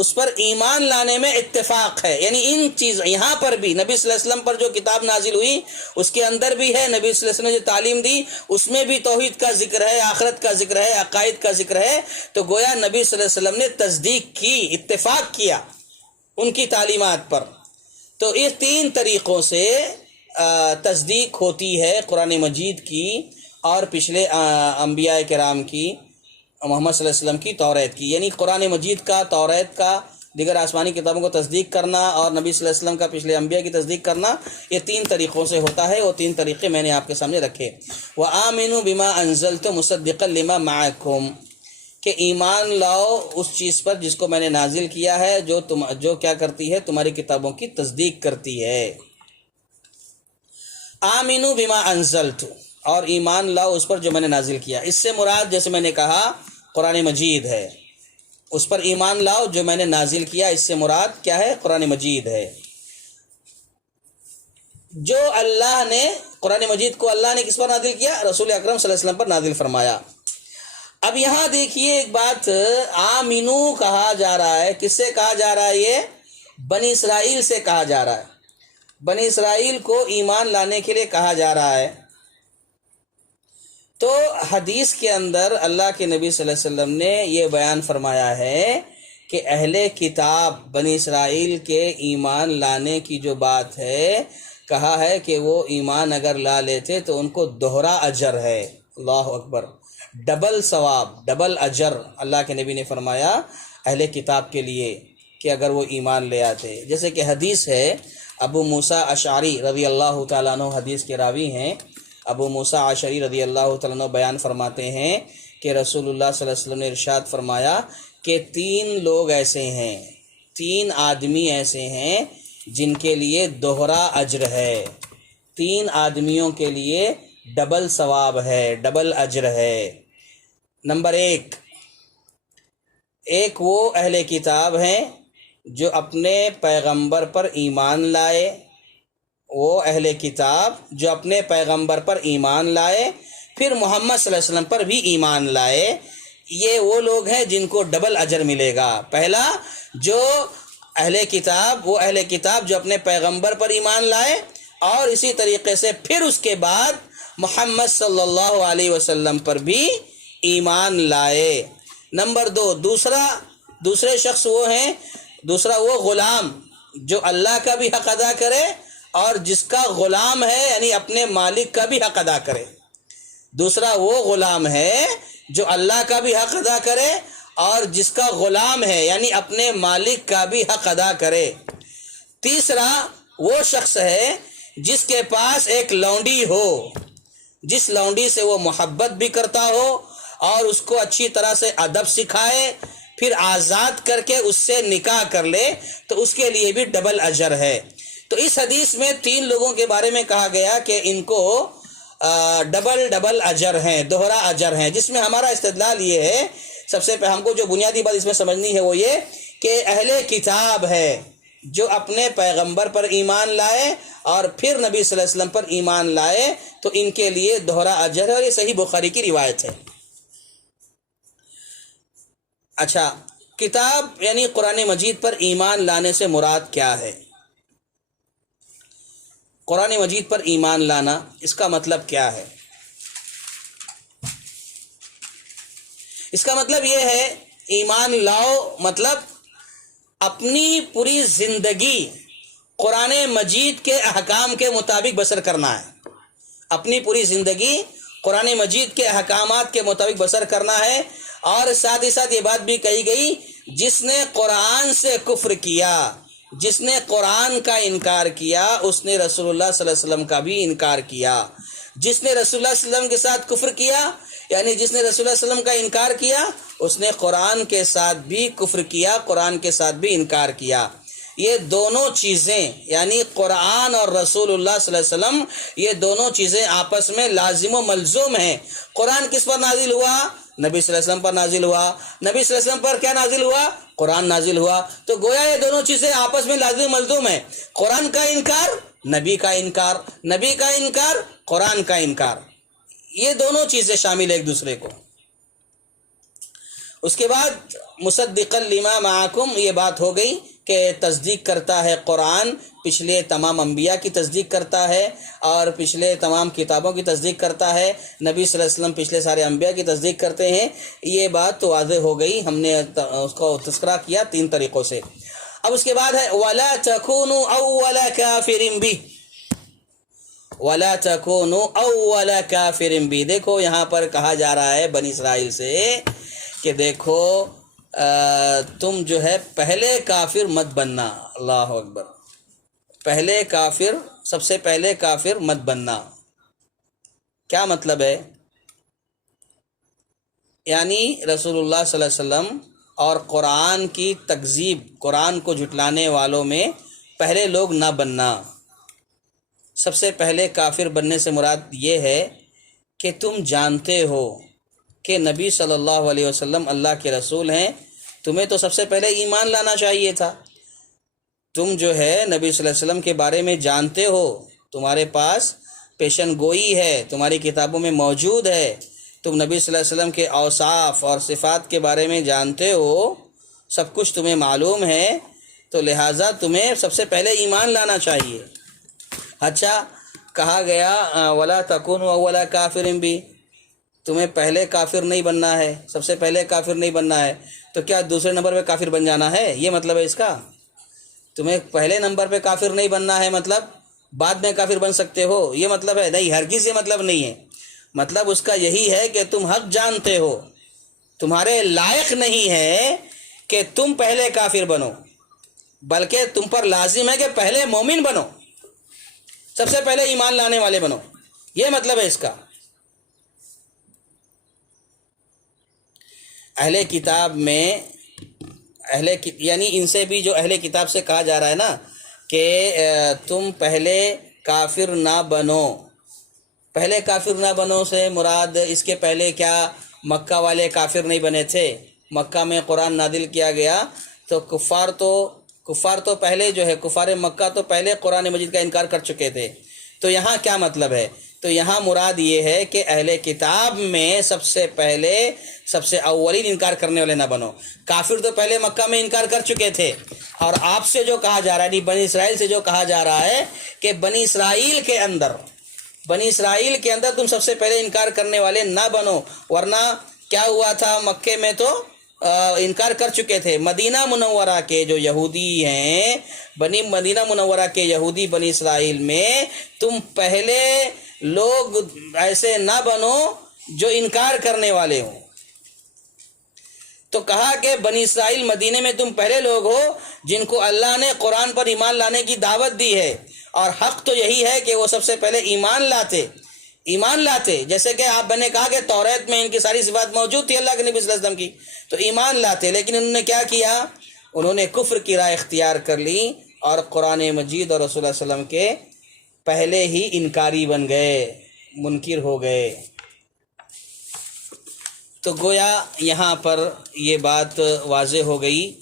اس پر ایمان لانے میں اتفاق ہے. یعنی ان چیز یہاں پر بھی نبی صلی اللہ علیہ وسلم پر جو کتاب نازل ہوئی اس کے اندر بھی ہے، نبی صلی اللہ علیہ وسلم نے جو تعلیم دی اس میں بھی توحید کا ذکر ہے، آخرت کا ذکر ہے، عقائد کا ذکر ہے. تو گویا نبی صلی اللہ علیہ وسلم نے تصدیق کی، اتفاق کیا ان کی تعلیمات پر. تو اس 3 طریقوں سے تصدیق ہوتی ہے قرآن مجید کی اور پچھلے انبیاء کرام کی، محمد صلی اللہ علیہ وسلم کی توریت کی. یعنی قرآن مجید کا، توریت کا، دیگر آسمانی کتابوں کو تصدیق کرنا اور نبی صلی اللہ علیہ وسلم کا پچھلے انبیاء کی تصدیق کرنا، یہ 3 طریقوں سے ہوتا ہے. وہ 3 طریقے میں نے آپ کے سامنے رکھے. وَآمِنُوا بِمَا أَنزَلْتُ مُصَدِّقًا لِمَا مَعَكُمْ، کہ ایمان لاؤ اس چیز پر جس کو میں نے نازل کیا ہے، جو کیا کرتی ہے، تمہاری کتابوں کی تصدیق کرتی ہے. آمنوا بما انزلت، اور ایمان لاؤ اس پر جو میں نے نازل کیا. اس سے مراد جیسے میں نے کہا قرآن مجید ہے. اس پر ایمان لاؤ جو میں نے نازل کیا، اس سے مراد کیا ہے؟ قرآن مجید ہے. جو اللہ نے، قرآن مجید کو اللہ نے کس پر نازل کیا؟ رسول اکرم صلی اللہ علیہ وسلم پر نازل فرمایا. اب یہاں دیکھیے ایک بات، آمنو کہا جا رہا ہے، کس سے کہا جا رہا ہے؟ یہ بنی اسرائیل سے کہا جا رہا ہے. بنی اسرائیل کو ایمان لانے کے لیے کہا جا رہا ہے. تو حدیث کے اندر اللہ کے نبی صلی اللہ علیہ وسلم نے یہ بیان فرمایا ہے کہ اہل کتاب بنی اسرائیل کے ایمان لانے کی جو بات ہے، کہا ہے کہ وہ ایمان اگر لا لیتے تو ان کو دوہرا اجر ہے. اللہ اکبر، ڈبل ثواب، ڈبل اجر اللہ کے نبی نے فرمایا اہل کتاب کے لیے کہ اگر وہ ایمان لے آتے. جیسے کہ حدیث ہے، ابو موسیٰ اشعری رضی اللہ تعالیٰ عنہ حدیث کے راوی ہیں. ابو موسیٰ اشعری رضی اللہ تعالیٰ عنہ بیان فرماتے ہیں کہ رسول اللہ صلی اللہ علیہ وسلم نے ارشاد فرمایا کہ 3 لوگ ایسے ہیں، 3 آدمی ایسے ہیں جن کے لیے دوہرا اجر ہے. 3 آدمیوں کے لیے ڈبل ثواب ہے، ڈبل اجر ہے. نمبر 1 وہ اہل کتاب ہیں جو اپنے پیغمبر پر ایمان لائے. وہ اہل کتاب جو اپنے پیغمبر پر ایمان لائے، پھر محمد صلی اللہ علیہ وسلم پر بھی ایمان لائے. یہ وہ لوگ ہیں جن کو ڈبل اجر ملے گا. پہلا جو اہل کتاب، وہ اہل کتاب جو اپنے پیغمبر پر ایمان لائے اور اسی طریقے سے پھر اس کے بعد محمد صلی اللہ علیہ وسلم پر بھی ایمان لائے. نمبر 2 دوسرے شخص وہ ہیں، دوسرا وہ غلام جو اللہ کا بھی حق ادا کرے اور جس کا غلام ہے یعنی اپنے مالک کا بھی حق ادا کرے. دوسرا وہ غلام ہے جو اللہ کا بھی حق ادا کرے اور جس کا غلام ہے یعنی اپنے مالک کا بھی حق ادا کرے. تیسرا وہ شخص ہے جس کے پاس ایک لونڈی ہو، جس لونڈی سے وہ محبت بھی کرتا ہو اور اس کو اچھی طرح سے ادب سکھائے، پھر آزاد کر کے اس سے نکاح کر لے، تو اس کے لیے بھی ڈبل اجر ہے. تو اس حدیث میں 3 لوگوں کے بارے میں کہا گیا کہ ان کو ڈبل اجر ہیں، دوہرا اجر ہیں. جس میں ہمارا استدلال یہ ہے، سب سے پہلے ہم کو جو بنیادی بات اس میں سمجھنی ہے وہ یہ کہ اہل کتاب ہے جو اپنے پیغمبر پر ایمان لائے اور پھر نبی صلی اللہ علیہ وسلم پر ایمان لائے تو ان کے لیے دوہرا اجر ہے، اور یہ صحیح بخاری کی روایت ہے. اچھا، کتاب یعنی قرآن مجید پر ایمان لانے سے مراد کیا ہے؟ قرآن مجید پر ایمان لانا، اس کا مطلب کیا ہے؟ اس کا مطلب یہ ہے، ایمان لاؤ مطلب اپنی پوری زندگی قرآن مجید کے احکام کے مطابق بسر کرنا ہے. اپنی پوری زندگی قرآن مجید کے احکامات کے مطابق بسر کرنا ہے۔ اور ساتھ ہی ساتھ یہ بات بھی کہی گئی، جس نے قرآن سے کفر کیا، جس نے قرآن کا انکار کیا، اس نے رسول اللہ صلی اللہ علیہ وسلم کا بھی انکار کیا۔ جس نے رسول اللہ صلی اللہ علیہ وسلم کے ساتھ کفر کیا، یعنی جس نے رسول اللہ صلی اللہ علیہ وسلم کا انکار کیا، اس نے قرآن کے ساتھ بھی کفر کیا، قرآن کے ساتھ بھی انکار کیا۔ یہ دونوں چیزیں، یعنی قرآن اور رسول اللہ صلی اللہ علیہ وسلم، یہ دونوں چیزیں آپس میں لازم و ملزوم ہیں۔ قرآن کس پر نازل ہوا؟ نبی صلی اللہ علیہ وسلم پر نازل ہوا۔ نبی صلی اللہ علیہ وسلم پر کیا نازل ہوا؟ قرآن نازل ہوا۔ تو گویا یہ دونوں چیزیں آپس میں لازم و ملزوم ہیں۔ قرآن کا انکار، نبی کا انکار، نبی کا انکار، قرآن کا انکار، یہ دونوں چیزیں شامل ہیں ایک دوسرے کو۔ اس کے بعد مصدقا لما معکم، یہ بات ہو گئی کہ تصدیق کرتا ہے قرآن، پچھلے تمام انبیاء کی تصدیق کرتا ہے اور پچھلے تمام کتابوں کی تصدیق کرتا ہے۔ نبی صلی اللہ علیہ وسلم پچھلے سارے انبیاء کی تصدیق کرتے ہیں۔ یہ بات تو واضح ہو گئی، ہم نے اس کو تذکرہ کیا 3 طریقوں سے۔ اب اس کے بعد ہے وَلَا تَكُونُوا أَوَّلَ كَافِرٍ بِهِ، وَلَا تَكُونُوا أَوَّلَ كَافِرٍ بِهِ۔ دیکھو یہاں پر کہا جا رہا ہے بنی اسرائیل سے کہ دیکھو تم جو ہے پہلے کافر مت بننا۔ اللہ اکبر، پہلے کافر، سب سے پہلے کافر مت بننا۔ کیا مطلب ہے؟ یعنی رسول اللہ صلی اللہ علیہ وسلم اور قرآن کی تکذیب، قرآن کو جھٹلانے والوں میں پہلے لوگ نہ بننا۔ سب سے پہلے کافر بننے سے مراد یہ ہے کہ تم جانتے ہو کہ نبی صلی اللہ علیہ وسلم اللہ کے رسول ہیں، تمہیں تو سب سے پہلے ایمان لانا چاہیے تھا۔ تم جو ہے نبی صلی اللہ علیہ وسلم کے بارے میں جانتے ہو، تمہارے پاس پیشن گوئی ہے، تمہاری کتابوں میں موجود ہے، تم نبی صلی اللہ علیہ وسلم کے اوصاف اور صفات کے بارے میں جانتے ہو، سب کچھ تمہیں معلوم ہے، تو لہٰذا تمہیں سب سے پہلے ایمان لانا چاہیے۔ اچھا، کہا گیا وَلَا تَكُونُوا أَوَّلَ كَافِرٍ بِهِ، تمہیں پہلے کافر نہیں بننا ہے، سب سے پہلے کافر نہیں بننا ہے، تو کیا دوسرے نمبر پہ کافر بن جانا ہے؟ یہ مطلب ہے اس کا؟ تمہیں پہلے نمبر پہ کافر نہیں بننا ہے مطلب بعد میں کافر بن سکتے ہو، یہ مطلب ہے؟ نہیں، ہرگز یہ مطلب نہیں ہے۔ مطلب اس کا یہی ہے کہ تم حق جانتے ہو، تمہارے لائق نہیں ہے کہ تم پہلے کافر بنو، بلکہ تم پر لازم ہے کہ پہلے مومن بنو، سب سے پہلے ایمان لانے والے بنو، یہ مطلب ہے اس کا۔ اہل کتاب میں یعنی ان سے بھی جو اہل کتاب سے کہا جا رہا ہے نا کہ تم پہلے کافر نہ بنو۔ پہلے کافر نہ بنو سے مراد اس کے پہلے کیا مکہ والے کافر نہیں بنے تھے؟ مکہ میں قرآن نازل کیا گیا تو کفار تو پہلے جو ہے کفار مکہ تو پہلے قرآن مجید کا انکار کر چکے تھے۔ تو یہاں کیا مطلب ہے؟ تو یہاں مراد یہ ہے کہ اہل کتاب میں سب سے پہلے سب سے اولین انکار کرنے والے نہ بنو۔ کافر تو پہلے مکہ میں انکار کر چکے تھے، اور آپ سے جو کہا جا رہا ہے، بنی اسرائیل سے جو کہا جا رہا ہے کہ بنی اسرائیل کے اندر تم سب سے پہلے انکار کرنے والے نہ بنو، ورنہ کیا ہوا تھا؟ مکے میں تو انکار کر چکے تھے۔ مدینہ منورہ کے جو یہودی ہیں، مدینہ منورہ کے یہودی بنی اسرائیل میں تم پہلے لوگ ایسے نہ بنو جو انکار کرنے والے ہوں۔ تو کہا کہ بنی اسرائیل مدینے میں تم پہلے لوگ ہو جن کو اللہ نے قرآن پر ایمان لانے کی دعوت دی ہے، اور حق تو یہی ہے کہ وہ سب سے پہلے ایمان لاتے، جیسے کہ آپ نے کہا کہ توریت میں ان کی ساری صفات موجود تھی اللہ کے نبی صلی اللہ علیہ وسلم کی، تو ایمان لاتے، لیکن انہوں نے کیا کیا؟ انہوں نے کفر کی راہ اختیار کر لی اور قرآن مجید اور رسول اللہ صلی اللہ علیہ وسلم کے پہلے ہی انکاری بن گئے، منکر ہو گئے۔ تو گویا یہاں پر یہ بات واضح ہو گئی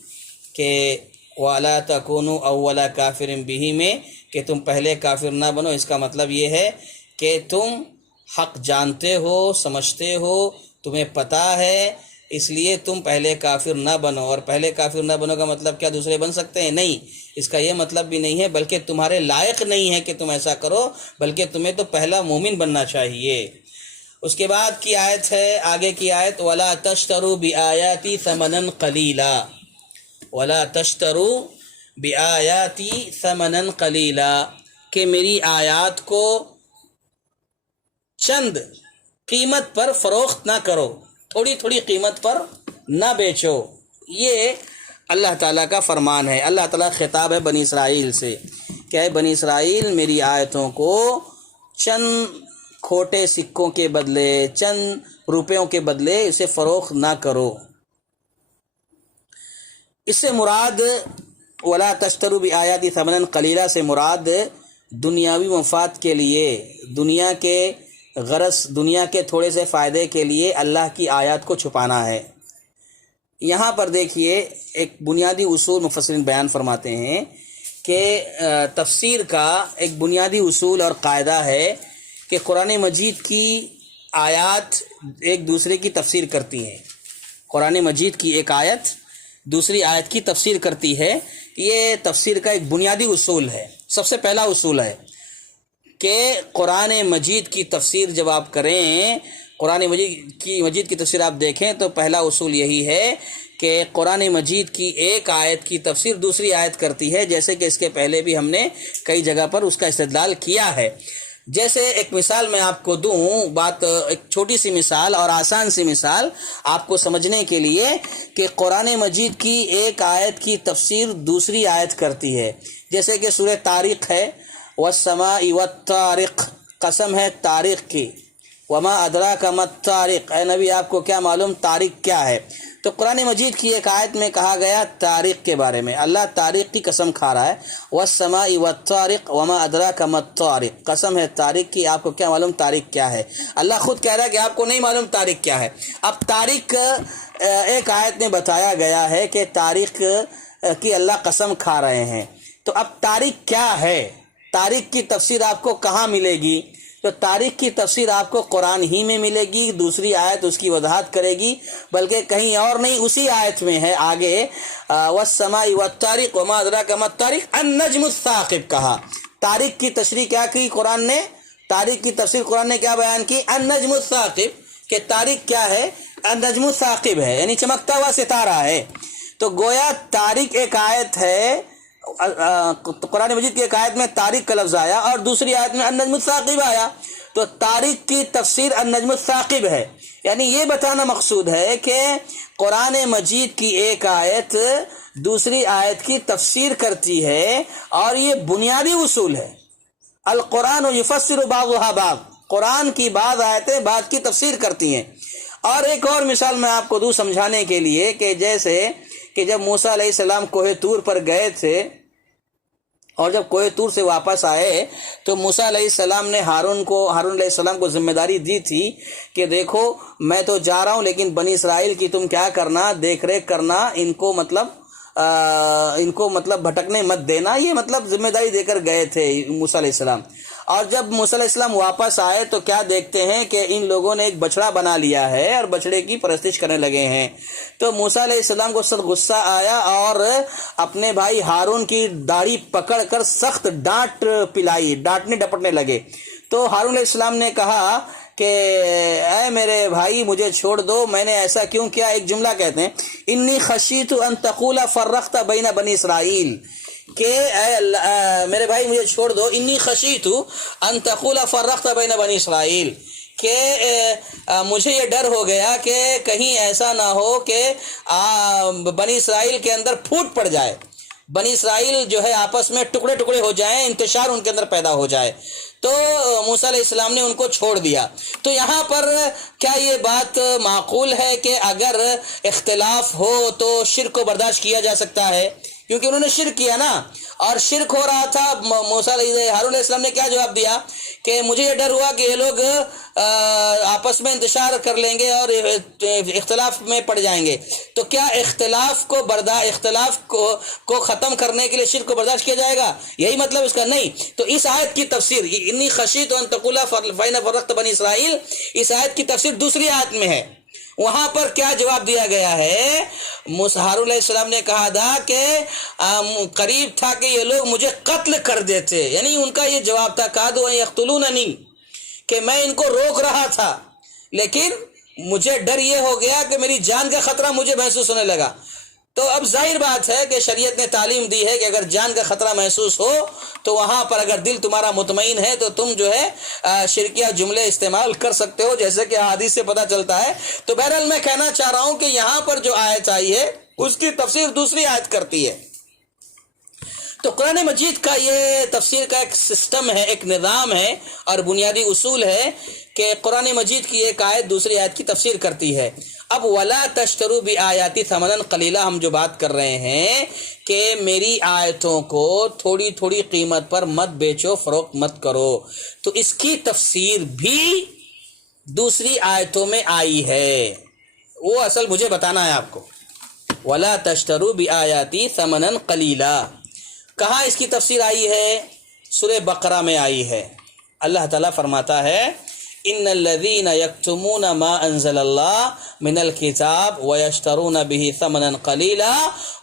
کہ وَلَا تَكُونُوا أَوَّلَ كَافِرٍ بِهِ میں کہ تم پہلے کافر نہ بنو، اس کا مطلب یہ ہے کہ تم حق جانتے ہو، سمجھتے ہو، تمہیں پتہ ہے، اس لیے تم پہلے کافر نہ بنو۔ اور پہلے کافر نہ بنو کا مطلب کیا دوسرے بن سکتے ہیں؟ نہیں، اس کا یہ مطلب بھی نہیں ہے، بلکہ تمہارے لائق نہیں ہے کہ تم ایسا کرو، بلکہ تمہیں تو پہلا مومن بننا چاہیے۔ اس کے بعد کی آیت ہے، آگے کی آیت وَلَا تَشْتَرُوا بِآيَاتِي ثَمَنًا قَلِيلًا، وَلَا تَشْتَرُوا بِآيَاتِي ثَمَنًا قَلِيلًا، کہ میری آیات کو چند قیمت پر فروخت نہ کرو، تھوڑی تھوڑی قیمت پر نہ بیچو، یہ اللہ تعالیٰ کا فرمان ہے۔ اللہ تعالیٰ خطاب ہے بنی اسرائیل سے کہ اے بنی اسرائیل، میری آیتوں کو چند کھوٹے سکوں کے بدلے، چند روپیوں کے بدلے اسے فروخت نہ کرو۔ اس سے مراد ولا تشتروا بآیاتی ثمنا قلیلا سے مراد دنیاوی مفاد کے لیے، دنیا کے غرض، دنیا کے تھوڑے سے فائدے کے لیے اللہ کی آیات کو چھپانا ہے۔ یہاں پر دیکھیے ایک بنیادی اصول مفسرین بیان فرماتے ہیں کہ تفسیر کا ایک بنیادی اصول اور قاعدہ ہے کہ قرآن مجید کی آیات ایک دوسرے کی تفسیر کرتی ہیں۔ قرآن مجید کی ایک آیت دوسری آیت کی تفسیر کرتی ہے، یہ تفسیر کا ایک بنیادی اصول ہے، سب سے پہلا اصول ہے کہ قرآن مجید کی تفسیر جب آپ کریں، قرآن مجید کی تفسیر آپ دیکھیں تو پہلا اصول یہی ہے کہ قرآن مجید کی ایک آیت کی تفسیر دوسری آیت کرتی ہے، جیسے کہ اس کے پہلے بھی ہم نے کئی جگہ پر اس کا استدلال کیا ہے۔ جیسے ایک مثال میں آپ کو دوں، ایک چھوٹی سی مثال اور آسان سی مثال آپ کو سمجھنے کے لیے کہ قرآن مجید کی ایک آیت کی تفسیر دوسری آیت کرتی ہے، جیسے کہ سورہ طارق ہے، والسماء والطارق، قسم ہے طارق کی، وما ادراک ما الطارق، اے نبی آپ کو کیا معلوم طارق کیا ہے؟ تو قرآن مجید کی ایک آیت میں کہا گیا طارق کے بارے میں، اللہ طارق کی قسم کھا رہا ہے، والسماء والطارق وما ادراک ما الطارق، قسم ہے طارق کی، آپ کو کیا معلوم طارق کیا ہے؟ اللہ خود کہہ رہا ہے کہ آپ کو نہیں معلوم طارق کیا ہے۔ اب طارق ایک آیت میں بتایا گیا ہے کہ طارق کی اللہ قسم کھا رہے ہیں، تو اب طارق کیا ہے؟ طارق کی تفسیر آپ کو کہاں ملے گی؟ تو تاریخ کی تفسیر آپ کو قرآن ہی میں ملے گی، دوسری آیت اس کی وضاحت کرے گی، بلکہ کہیں اور نہیں، اسی آیت میں ہے آگے والسماء والطارق وما ادراک ما الطارق النجم الثاقب کہا۔ تاریخ کی تشریح کیا کی قرآن نے؟ تاریخ کی تفسیر قرآن نے کیا بیان کی؟ النجم الثاقب، کہ تاریخ کیا ہے؟ النجم الثاقب ہے، یعنی چمکتا ہوا ستارہ ہے۔ تو گویا تاریخ ایک آیت ہے، قرآن مجید کی ایک آیت میں طارق کا لفظ آیا اور دوسری آیت میں النجم الثاقب آیا، تو طارق کی تفسیر النجم الثاقب ہے، یعنی یہ بتانا مقصود ہے کہ قرآن مجید کی ایک آیت دوسری آیت کی تفسیر کرتی ہے، اور یہ بنیادی اصول ہے۔ القرآن یفسر بعضها بعض، قرآن کی بعض آیتیں بعض کی تفسیر کرتی ہیں۔ اور ایک اور مثال میں آپ کو دوں سمجھانے کے لیے کہ جیسے کہ جب موسیٰ علیہ السلام کوہ طور پر گئے تھے اور جب کوہ طور سے واپس آئے تو موسیٰ علیہ السلام نے ہارون علیہ السلام کو ذمہ داری دی تھی کہ دیکھو میں تو جا رہا ہوں، لیکن بنی اسرائیل کی تم کیا کرنا، دیکھ ریکھ کرنا، ان کو مطلب بھٹکنے مت دینا، یہ مطلب ذمہ داری دے کر گئے تھے موسیٰ علیہ السلام۔ اور جب موسیٰ علیہ السلام واپس آئے تو کیا دیکھتے ہیں کہ ان لوگوں نے ایک بچڑا بنا لیا ہے اور بچڑے کی پرستش کرنے لگے ہیں۔ تو موسیٰ علیہ السلام کو سخت غصہ آیا اور اپنے بھائی ہارون کی داڑھی پکڑ کر سخت ڈانٹ پلائی، ڈانٹنے ڈپٹنے لگے۔ تو ہارون علیہ السلام نے کہا کہ اے میرے بھائی مجھے چھوڑ دو، میں نے ایسا کیوں کیا؟ ایک جملہ کہتے ہیں انی خشیت ان تقول فرقت بین بنی اسرائیل، کہ اے میرے بھائی مجھے چھوڑ دو، انی خشیت ان تقول فرقت بین بنی اسرائیل، کہ مجھے یہ ڈر ہو گیا کہ کہیں ایسا نہ ہو کہ بنی اسرائیل کے اندر پھوٹ پڑ جائے، بنی اسرائیل جو ہے آپس میں ٹکڑے ٹکڑے ہو جائیں، انتشار ان کے اندر پیدا ہو جائے۔ تو موسیٰ علیہ السلام نے ان کو چھوڑ دیا۔ تو یہاں پر کیا یہ بات معقول ہے کہ اگر اختلاف ہو تو شرک کو برداشت کیا جا سکتا ہے؟ کیونکہ انہوں نے شرک کیا نا، اور شرک ہو رہا تھا۔ ہارون علیہ السلام نے کیا جواب دیا کہ مجھے یہ ڈر ہوا کہ یہ لوگ آپس میں انتشار کر لیں گے اور اختلاف میں پڑ جائیں گے۔ تو کیا اختلاف کو ختم کرنے کے لیے شرک کو برداشت کیا جائے گا؟ یہی مطلب اس کا نہیں۔ تو اس آیت کی تفسیر انی خشیت ان تقول فین فرقت بنی اسرائیل، اس آیت کی تفسیر دوسری آیت میں ہے۔ وہاں پر کیا جواب دیا گیا ہے؟ ہارون علیہ السلام نے کہا تھا کہ قریب تھا کہ یہ لوگ مجھے قتل کر دیتے، یعنی ان کا یہ جواب تھا کادوا یقتلوننی، کہ میں ان کو روک رہا تھا لیکن مجھے ڈر یہ ہو گیا کہ میری جان کا خطرہ مجھے محسوس ہونے لگا۔ تو اب ظاہر بات ہے کہ شریعت نے تعلیم دی ہے کہ اگر جان کا خطرہ محسوس ہو تو وہاں پر اگر دل تمہارا مطمئن ہے تو تم جو ہے شرکیہ جملے استعمال کر سکتے ہو، جیسے کہ حدیث سے پتہ چلتا ہے۔ تو بہرحال میں کہنا چاہ رہا ہوں کہ یہاں پر جو آیت آئی ہے اس کی تفسیر دوسری آیت کرتی ہے۔ تو قرآن مجید کا یہ تفسیر کا ایک سسٹم ہے، ایک نظام ہے اور بنیادی اصول ہے کہ قرآن مجید کی ایک آیت دوسری آیت کی تفسیر کرتی ہے۔ اب وَلَا تَشْتَرُوا بِآيَاتِ ثَمَنًا قَلِيلًا ہم جو بات کر رہے ہیں کہ میری آیتوں کو تھوڑی تھوڑی قیمت پر مت بیچو، فروخت مت کرو، تو اس کی تفسیر بھی دوسری آیتوں میں آئی ہے۔ وہ اصل مجھے بتانا ہے آپ کو۔ وَلَا تَشْتَرُوا بِآيَاتِ ثَمَنًا قَلِيلًا کہاں اس کی تفسیر آئی ہے؟ سورہ بقرہ میں آئی ہے۔ اللہ تعالیٰ فرماتا ہے ان الذين يكتمون ما انزل الله من الكتاب ويشترون به ثمنا قليلا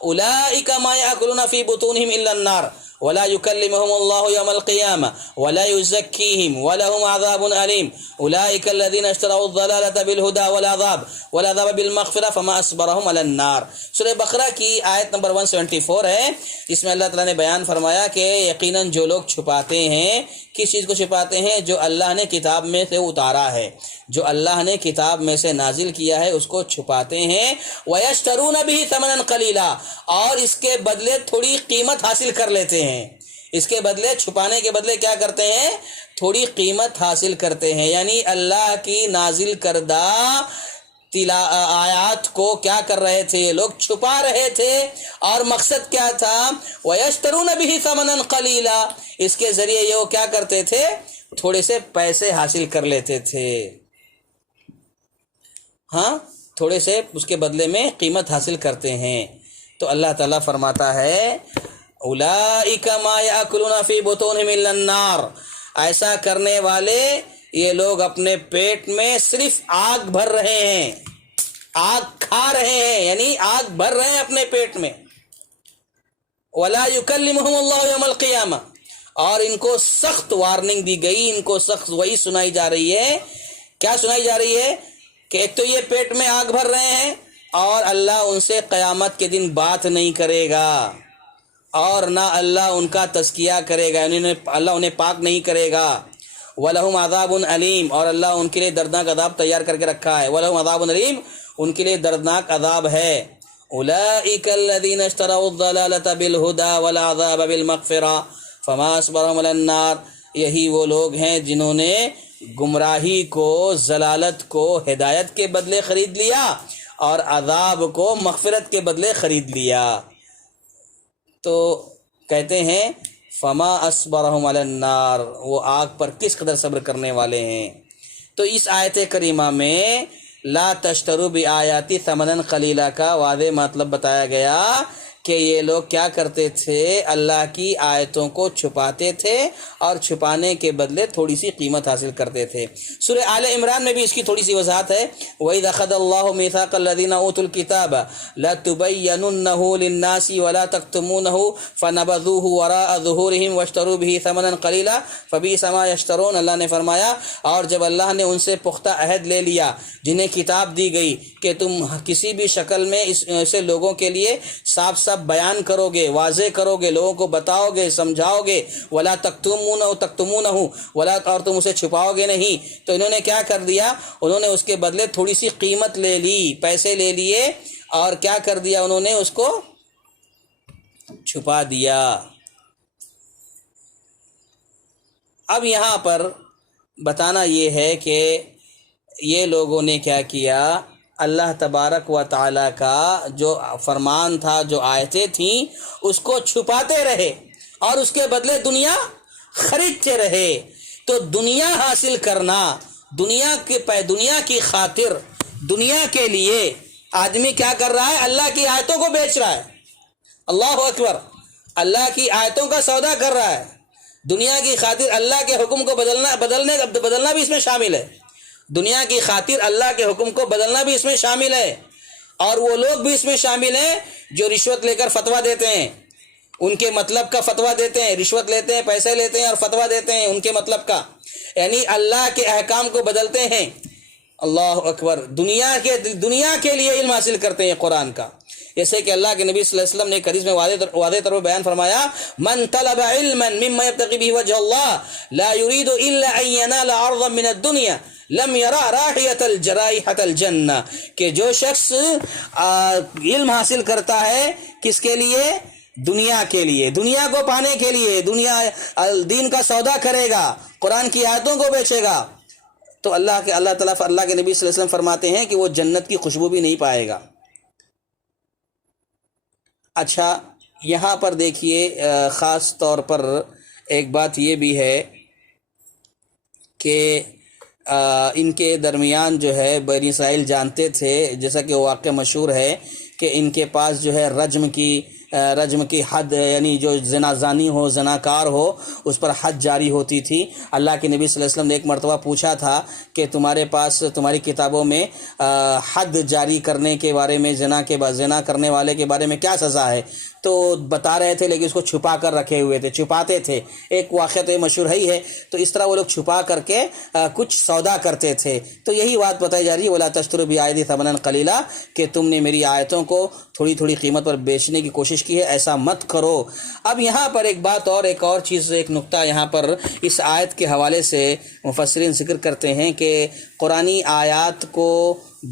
اولئك ما ياكلون في بطونهم الا النار ولا يكلمهم الله يوم القيامة ولا يزكيهم ولهم عذاب أليم أولئك الذين اشتروا الضلالة بالهدى والعذاب بالمغفرة فما أصبرهم على النار۔ سورہ بقرہ کی آیت نمبر 174 ہے، جس میں اللہ تعالیٰ نے بیان فرمایا کہ یقیناً جو لوگ چھپاتے ہیں، کس چیز کو چھپاتے ہیں؟ جو اللہ نے کتاب میں سے اتارا ہے، جو اللہ نے کتاب میں سے نازل کیا ہے اس کو چھپاتے ہیں۔ وَيَشْتَرُونَ بِهِ ثَمَنًا قَلِيلًا اور اس کے بدلے تھوڑی قیمت حاصل کر لیتے ہیں۔ اس کے بدلے، چھپانے کے بدلے کیا کرتے ہیں؟ تھوڑی قیمت حاصل کرتے ہیں، یعنی اللہ کی نازل کردہ آیات کو کیا کر رہے تھے؟ یہ لوگ چھپا رہے تھے، اور مقصد کیا تھا؟ وَيَشْتَرُونَ بِهِ ثَمَنًا قَلِيلًا اس کے ذریعے یہ کیا کرتے تھے؟ تھوڑے سے پیسے حاصل کر لیتے تھے، ہاں تھوڑے سے اس کے بدلے میں قیمت حاصل کرتے ہیں۔ تو اللہ تعالیٰ فرماتا ہے اولئک ما یاکلون فی بطونہم الا النار ایسا کرنے والے یہ لوگ اپنے پیٹ میں صرف آگ بھر رہے ہیں، آگ کھا رہے ہیں، یعنی آگ بھر رہے ہیں اپنے پیٹ میں۔ ولا یکلمہم اللہ یوم القیامہ اور ان کو سخت وارننگ دی گئی، ان کو سخت وہی سنائی جا رہی ہے۔ کیا سنائی جا رہی ہے؟ کہ ایک تو یہ پیٹ میں آگ بھر رہے ہیں، اور اللہ ان سے قیامت کے دن بات نہیں کرے گا، اور نہ اللہ ان کا تزکیہ کرے گا، اللہ انہیں پاک نہیں کرے گا۔ وَلَهُمْ عَذَابٌ عَلِيمٌ اور اللہ ان کے لیے دردناک عذاب تیار کر کے رکھا ہے۔ وَلَهُمْ عَذَابٌ عَلِيمٌ ان کے لیے دردناک عذاب ہے۔ أُولَئِكَ الَّذِينَ اشْتَرَوُا الضَّلَالَةَ بِالْهُدَى وَالْعَذَابَ بِالْمَغْفِرَةِ فَمَا أَصْبَرَهُمْ عَلَى النَّارِ یہی وہ لوگ ہیں جنہوں نے گمراہی کو، ضلالت کو ہدایت کے بدلے خرید لیا، اور عذاب کو مغفرت کے بدلے خرید لیا۔ تو کہتے ہیں فما اصبرهم علی النار وہ آگ پر کس قدر صبر کرنے والے ہیں۔ تو اس آیت کریمہ میں لا تشتروا بآیاتی ثمنا قلیلا کا واضح مطلب بتایا گیا کہ یہ لوگ کیا کرتے تھے؟ اللہ کی آیتوں کو چھپاتے تھے، اور چھپانے کے بدلے تھوڑی سی قیمت حاصل کرتے تھے۔ سورہ آل عمران میں بھی اس کی تھوڑی سی وضاحت ہے۔ وَإِذْ أَخَذَ اللَّهُ مِيثَاقَ الَّذِينَ أُوتُوا الْكِتَابَ لَتُبَيِّنُنَّهُ لِلنَّاسِ وَلَا تَكْتُمُونَهُ فَنَبَذُوهُ وَرَاءَ ظُهُورِهِمْ وَاشْتَرُوا بِهِ ثَمَنًا قَلِيلًا فَبِئْسَ مَا يَشْتَرُونَ اللہ نے فرمایا، اور جب اللہ نے ان سے پختہ عہد لے لیا جنہیں کتاب دی گئی کہ تم کسی بھی شکل میں اسے لوگوں کے لیے صاف صاف بیان کرو گے، واضح کرو گے، لوگوں کو بتاؤ گے، سمجھاؤ گے، ولا تکتمونہ ولا اور تم اسے چھپاؤ گے نہیں، تو انہوں نے کیا کر دیا؟ انہوں نے اس کے بدلے تھوڑی سی قیمت لے لی، پیسے لے لیے، اور کیا کر دیا؟ انہوں نے اس کو چھپا دیا۔ اب یہاں پر بتانا یہ ہے کہ یہ لوگوں نے کیا کیا؟ اللہ تبارک و تعالیٰ کا جو فرمان تھا، جو آیتیں تھیں، اس کو چھپاتے رہے، اور اس کے بدلے دنیا خریدتے رہے۔ تو دنیا حاصل کرنا، دنیا کی خاطر، دنیا کے لیے آدمی کیا کر رہا ہے؟ اللہ کی آیتوں کو بیچ رہا ہے۔ اللہ اکبر، اللہ کی آیتوں کا سودا کر رہا ہے دنیا کی خاطر۔ اللہ کے حکم کو بدلنا بھی اس میں شامل ہے، دنیا کی خاطر اللہ کے حکم کو بدلنا بھی اس میں شامل ہے، اور وہ لوگ بھی اس میں شامل ہیں جو رشوت لے کر فتویٰ دیتے ہیں، ان کے مطلب کا فتویٰ دیتے ہیں، رشوت لیتے ہیں، پیسے لیتے ہیں اور فتویٰ دیتے ہیں ان کے مطلب کا، یعنی اللہ کے احکام کو بدلتے ہیں۔ اللہ اکبر، دنیا کے لیے علم حاصل کرتے ہیں قرآن کا، جیسے کہ اللہ کے نبی صلی اللہ علیہ وسلم نے ایک حدیث میں واضح طور پر بیان فرمایا، من طلب علما مما يبتغي به وجه الله لا يريد الا ان ينال عرضا من الدنيا لم يرى رائحة الجرائحة الجنہ، کہ جو شخص علم حاصل کرتا ہے کس کے لیے؟ دنیا کے لیے، دنیا کو پانے کے لیے، دنیا دین کا سودا کرے گا، قرآن کی آیتوں کو بیچے گا، تو اللہ تعالیٰ اللہ کے نبی صلی اللہ علیہ وسلم فرماتے ہیں کہ وہ جنت کی خوشبو بھی نہیں پائے گا۔ اچھا، یہاں پر دیکھیے خاص طور پر ایک بات یہ بھی ہے کہ ان کے درمیان جو ہے بنی اسرائیل جانتے تھے، جیسا کہ واقعہ مشہور ہے کہ ان کے پاس جو ہے رجم کی حد، یعنی جو زانی ہو، زناکار ہو، اس پر حد جاری ہوتی تھی۔ اللہ کے نبی صلی اللہ علیہ وسلم نے ایک مرتبہ پوچھا تھا کہ تمہارے پاس تمہاری کتابوں میں حد جاری کرنے کے بارے میں، زنا کرنے والے کے بارے میں کیا سزا ہے؟ تو بتا رہے تھے، لیکن اس کو چھپا کر رکھے ہوئے تھے، چھپاتے تھے۔ ایک واقعہ تو یہ مشہور ہی ہے، تو اس طرح وہ لوگ چھپا کر کے کچھ سودا کرتے تھے۔ تو یہی بات بتائی جا رہی ہے، وَلَا تَشْتَرُوا بِآيَاتِي ثَمَنًا قَلِيلًا، کہ تم نے میری آیتوں کو تھوڑی تھوڑی قیمت پر بیچنے کی کوشش کی ہے، ایسا مت کرو۔ اب یہاں پر ایک بات اور، ایک اور چیز، ایک نقطہ یہاں پر اس آیت کے حوالے سے مفسرین ذکر کرتے ہیں کہ قرآنی آیات کو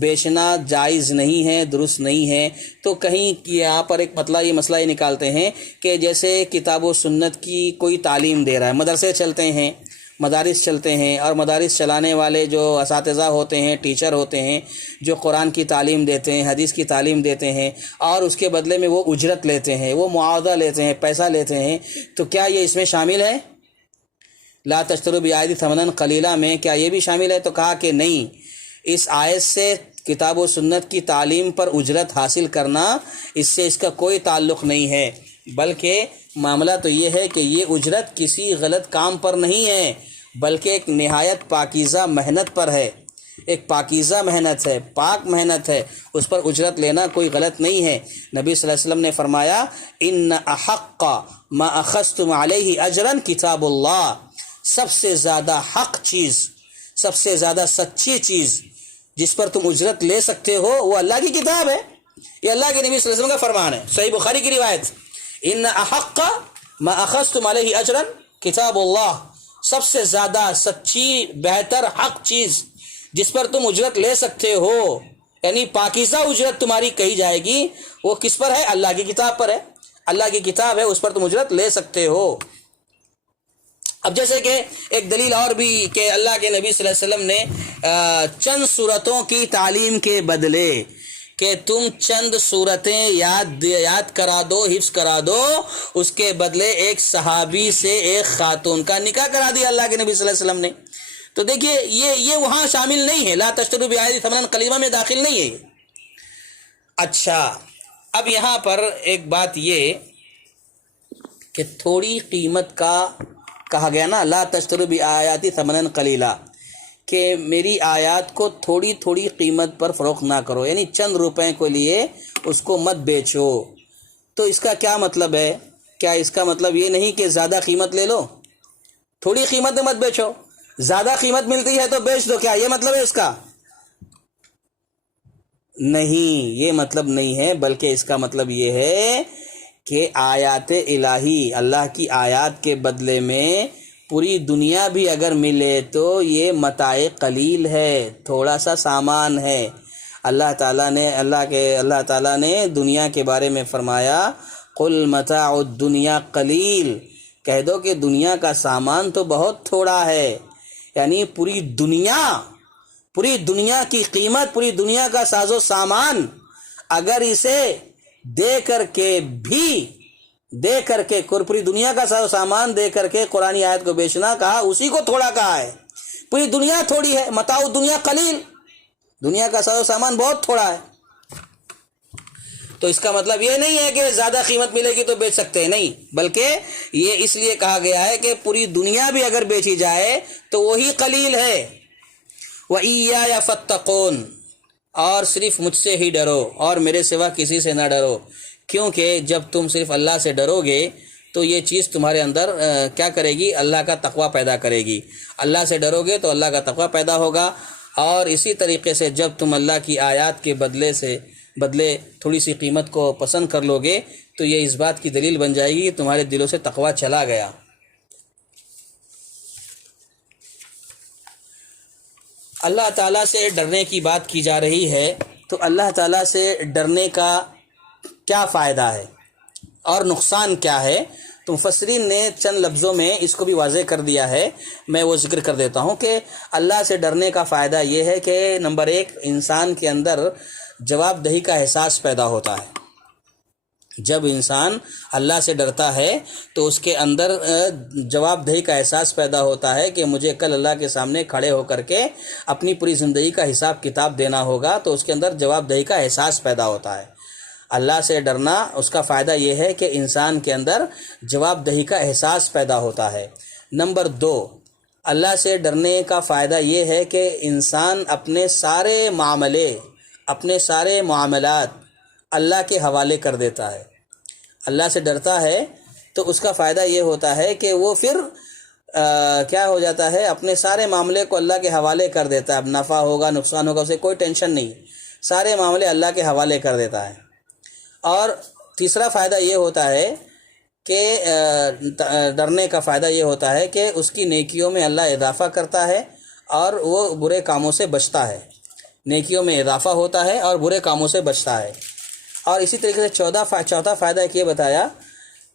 بیچنا جائز نہیں ہے، درست نہیں ہے۔ تو کہیں یہاں پر ایک یہ مسئلہ یہ نکالتے ہیں کہ جیسے کتاب و سنت کی کوئی تعلیم دے رہا ہے، مدرسے چلتے ہیں، مدارس چلتے ہیں، اور مدارس چلانے والے جو اساتذہ ہوتے ہیں، ٹیچر ہوتے ہیں، جو قرآن کی تعلیم دیتے ہیں، حدیث کی تعلیم دیتے ہیں، اور اس کے بدلے میں وہ اجرت لیتے ہیں، وہ معاوضہ لیتے ہیں، پیسہ لیتے ہیں، تو کیا یہ اس میں شامل ہے؟ لا تشتروا بآیاتی ثمنا قلیلا میں کیا یہ بھی شامل ہے؟ تو کہا کہ نہیں، اس آیت سے کتاب و سنت کی تعلیم پر اجرت حاصل کرنا، اس سے اس کا کوئی تعلق نہیں ہے، بلکہ معاملہ تو یہ ہے کہ یہ اجرت کسی غلط کام پر نہیں ہے، بلکہ ایک نہایت پاکیزہ محنت پر ہے، ایک پاکیزہ محنت ہے، پاک محنت ہے، اس پر اجرت لینا کوئی غلط نہیں ہے۔ نبی صلی اللہ علیہ وسلم نے فرمایا، ان احق ما اخذتم علیہ اجرا کتاب اللہ، سب سے زیادہ حق چیز، سب سے زیادہ سچی چیز جس پر تم اجرت لے سکتے ہو، وہ اللہ کی کتاب ہے۔ یہ اللہ کے نبی صلی اللہ علیہ وسلم کا فرمان ہے، صحیح بخاری کی روایت، ان احق ما اخذتم علیہ اجرا کتاب اللہ، سب سے زیادہ سچی، بہتر، حق چیز جس پر تم اجرت لے سکتے ہو، یعنی پاکیزہ اجرت تمہاری کہی جائے گی، وہ کس پر ہے؟ اللہ کی کتاب پر ہے، اللہ کی کتاب ہے، اس پر تم اجرت لے سکتے ہو۔ اب جیسے کہ ایک دلیل اور بھی کہ اللہ کے نبی صلی اللہ علیہ وسلم نے چند صورتوں کی تعلیم کے بدلے کہ تم چند صورتیں یاد کرا دو، حفظ کرا دو، اس کے بدلے ایک صحابی سے ایک خاتون کا نکاح کرا دیا اللہ کے نبی صلی اللہ علیہ وسلم نے۔ تو دیکھیے یہ وہاں شامل نہیں ہے، لا تشتروا بآیاتی ثمنا قلیلا میں داخل نہیں ہے۔ اچھا، اب یہاں پر ایک بات یہ کہ تھوڑی قیمت کا کہا گیا نا، لا تشتروا بآیاتی ثمنا قلیلا، کہ میری آیات کو تھوڑی تھوڑی قیمت پر فروخت نہ کرو، یعنی چند روپے کے لیے اس کو مت بیچو۔ تو اس کا کیا مطلب ہے؟ کیا اس کا مطلب یہ نہیں کہ زیادہ قیمت لے لو، تھوڑی قیمت میں مت بیچو، زیادہ قیمت ملتی ہے تو بیچ دو، کیا یہ مطلب ہے اس کا؟ نہیں، یہ مطلب نہیں ہے، بلکہ اس کا مطلب یہ ہے کہ آیات الہی، اللہ کی آیات کے بدلے میں پوری دنیا بھی اگر ملے تو یہ متاع قلیل ہے، تھوڑا سا سامان ہے۔ اللہ تعالیٰ نے دنیا کے بارے میں فرمایا، قل متاع الدنیا قلیل، کہہ دو کہ دنیا کا سامان تو بہت تھوڑا ہے، یعنی پوری دنیا کی قیمت، پوری دنیا کا ساز و سامان، اگر اسے دے کر کے پوری دنیا کا ساز و سامان دے کر کے قرآنی آیت کو بیچنا، کہا اسی کو تھوڑا کہا ہے۔ پوری دنیا تھوڑی ہے، متاع الدنیا قلیل، دنیا کا ساز و سامان بہت تھوڑا ہے۔ تو اس کا مطلب یہ نہیں ہے کہ زیادہ قیمت ملے گی تو بیچ سکتے ہیں، نہیں، بلکہ یہ اس لیے کہا گیا ہے کہ پوری دنیا بھی اگر بیچی جائے تو وہی قلیل ہے۔ وَإِيَّايَ فَاتَّقُونَ، اور صرف مجھ سے ہی ڈرو اور میرے سوا کسی سے نہ ڈرو، کیونکہ جب تم صرف اللہ سے ڈرو گے تو یہ چیز تمہارے اندر کیا کرے گی؟ اللہ کا تقوی پیدا کرے گی۔ اللہ سے ڈرو گے تو اللہ کا تقوی پیدا ہوگا، اور اسی طریقے سے جب تم اللہ کی آیات کے بدلے سے بدلے تھوڑی سی قیمت کو پسند کر لو گے تو یہ اس بات کی دلیل بن جائے گی کہ تمہارے دلوں سے تقویٰ چلا گیا۔ اللہ تعالیٰ سے ڈرنے کی بات کی جا رہی ہے، تو اللہ تعالیٰ سے ڈرنے کا کیا فائدہ ہے اور نقصان کیا ہے؟ تو مفسرین نے چند لفظوں میں اس کو بھی واضح کر دیا ہے، میں وہ ذکر کر دیتا ہوں کہ اللہ سے ڈرنے کا فائدہ یہ ہے کہ نمبر 1، انسان کے اندر جواب دہی کا احساس پیدا ہوتا ہے۔ جب انسان اللہ سے ڈرتا ہے تو اس کے اندر جواب دہی کا احساس پیدا ہوتا ہے کہ مجھے کل اللہ کے سامنے کھڑے ہو کر کے اپنی پوری زندگی کا حساب کتاب دینا ہوگا، تو اس کے اندر جواب دہی کا احساس پیدا ہوتا ہے۔ اللہ سے ڈرنا اس کا فائدہ یہ ہے کہ انسان کے اندر جواب دہی کا احساس پیدا ہوتا ہے۔ نمبر 2، اللہ سے ڈرنے کا فائدہ یہ ہے کہ انسان اپنے سارے معاملات اللہ کے حوالے کر دیتا ہے۔ اللہ سے ڈرتا ہے تو اس کا فائدہ یہ ہوتا ہے کہ وہ پھر کیا ہو جاتا ہے، اپنے سارے معاملے کو اللہ کے حوالے کر دیتا ہے۔ اب نفع ہوگا نقصان ہوگا اسے کوئی ٹینشن نہیں، سارے معاملے اللہ کے حوالے کر دیتا ہے۔ اور تیسرا فائدہ یہ ہوتا ہے کہ ڈرنے کا فائدہ یہ ہوتا ہے کہ اس کی نیکیوں میں اللہ اضافہ کرتا ہے اور وہ برے کاموں سے بچتا ہے۔ نیکیوں میں اضافہ ہوتا ہے اور برے کاموں سے بچتا ہے۔ اور اسی طریقے سے چوتھا فائدہ یہ بتایا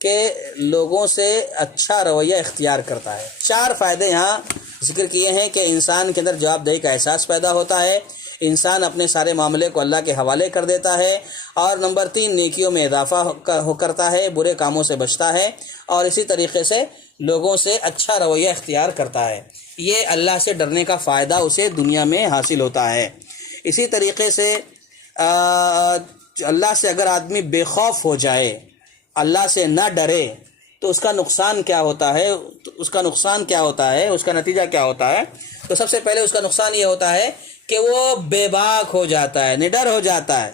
کہ لوگوں سے اچھا رویہ اختیار کرتا ہے۔ 4 فائدے یہاں ذکر کیے ہیں کہ انسان کے اندر جواب دہی کا احساس پیدا ہوتا ہے، انسان اپنے سارے معاملے کو اللہ کے حوالے کر دیتا ہے، اور نمبر 3، نیکیوں میں اضافہ کرتا ہے، برے کاموں سے بچتا ہے، اور اسی طریقے سے لوگوں سے اچھا رویہ اختیار کرتا ہے۔ یہ اللہ سے ڈرنے کا فائدہ اسے دنیا میں حاصل ہوتا ہے۔ اسی طریقے سے اللہ سے اگر آدمی بے خوف ہو جائے، اللہ سے نہ ڈرے، تو اس کا نقصان کیا ہوتا ہے؟ اس کا نتیجہ کیا ہوتا ہے؟ تو سب سے پہلے اس کا نقصان یہ ہوتا ہے کہ وہ بے باک ہو جاتا ہے، نڈر ہو جاتا ہے،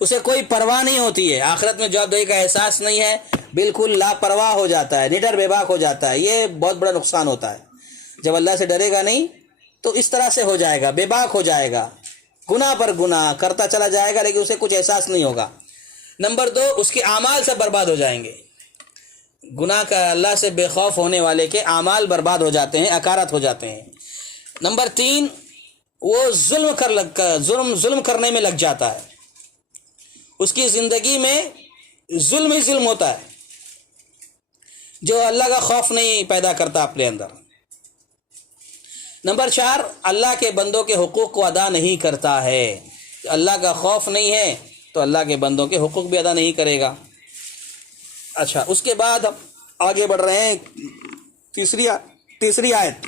اسے کوئی پرواہ نہیں ہوتی ہے، آخرت میں جواب دہی کا احساس نہیں ہے، بالکل لاپرواہ ہو جاتا ہے، نڈر بے باک ہو جاتا ہے۔ یہ بہت بڑا نقصان ہوتا ہے۔ جب اللہ سے ڈرے گا نہیں تو اس طرح سے ہو جائے گا، بے باک ہو جائے گا، گناہ پر گناہ کرتا چلا جائے گا، لیکن اسے کچھ احساس نہیں ہوگا۔ نمبر 2، اس کے اعمال سے برباد ہو جائیں گے۔ گناہ کا اللہ سے بے خوف ہونے والے کے اعمال برباد ہو جاتے ہیں، اکارت ہو جاتے ہیں۔ نمبر 3، وہ ظلم کرنے میں لگ جاتا ہے، اس کی زندگی میں ظلم ہی ظلم ہوتا ہے، جو اللہ کا خوف نہیں پیدا کرتا اپنے اندر۔ نمبر 4، اللہ کے بندوں کے حقوق کو ادا نہیں کرتا ہے۔ اللہ کا خوف نہیں ہے تو اللہ کے بندوں کے حقوق بھی ادا نہیں کرے گا۔ اچھا، اس کے بعد ہم آگے بڑھ رہے ہیں، تیسری آیت،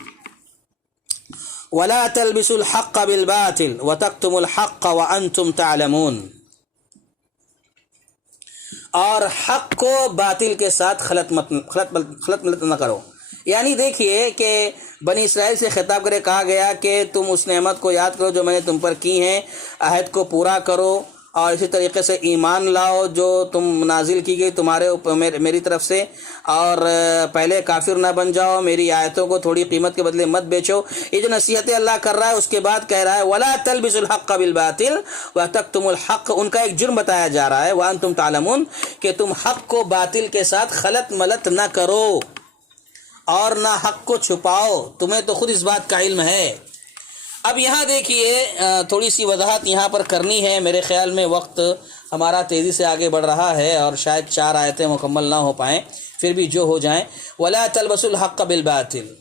وَلَا تَلْبِسُوا الْحَقَّ بِالْبَاطِلِ وَتَكْتُمُوا الْحَقَّ وَأَنْتُمْ تَعْلَمُونَ، اور حق کو باطل کے ساتھ خلط ملت نہ کرو۔ یعنی دیکھیے کہ بنی اسرائیل سے خطاب کرے کہا گیا کہ تم اس نعمت کو یاد کرو جو میں نے تم پر کی ہیں، عہد کو پورا کرو، اور اسی طریقے سے ایمان لاؤ جو تم نازل کی گئی تمہارے اوپر میری طرف سے، اور پہلے کافر نہ بن جاؤ، میری آیتوں کو تھوڑی قیمت کے بدلے مت بیچو۔ یہ جو نصیحتیں اللہ کر رہا ہے، اس کے بعد کہہ رہا ہے وَلَا تَلْبِسُوا الْحَقَّ بِالْبَاطِلِ وَتَكْتُمُوا الْحَقَّ، ان کا ایک جرم بتایا جا رہا ہے، وَأَنْتُمْ تَعْلَمُونَ، کہ تم حق کو باطل کے ساتھ خلط ملت نہ کرو اور نہ حق کو چھپاؤ، تمہیں تو خود اس بات کا علم ہے۔ اب یہاں دیکھیے تھوڑی سی وضاحت یہاں پر کرنی ہے، میرے خیال میں وقت ہمارا تیزی سے آگے بڑھ رہا ہے اور شاید 4 آیتیں مکمل نہ ہو پائیں، پھر بھی جو ہو جائیں۔ وَلَا تَلْبَسُوا الْحَقَّ بِالْبَاطِلِ،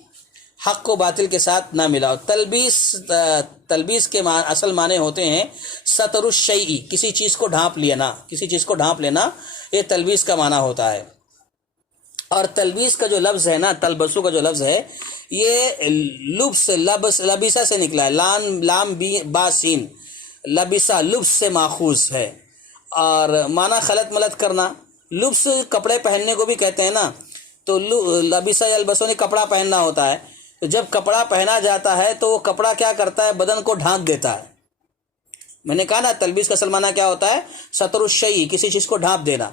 حق کو باطل کے ساتھ نہ ملاؤ۔ تلبیس کے اصل معنی ہوتے ہیں ستر الشیء، کسی چیز کو ڈھانپ لینا، یہ تلبیس کا معنی ہوتا ہے۔ اور تلبیس کا جو لفظ ہے نا، تلبسو کا جو لفظ ہے، یہ لبسہ سے نکلا ہے، لام با سین، لبسہ لبس سے ماخوذ ہے، اور معنی خلط ملت کرنا۔ لبس کپڑے پہننے کو بھی کہتے ہیں نا، تو لبسہ یلبسو نے کپڑا پہننا ہوتا ہے، تو جب کپڑا پہنا جاتا ہے تو وہ کپڑا کیا کرتا ہے، بدن کو ڈھانک دیتا ہے۔ میں نے کہا نا تلبیس کا اصل معنی کیا ہوتا ہے، ستر الشیء، کسی چیز کو ڈھانپ دینا۔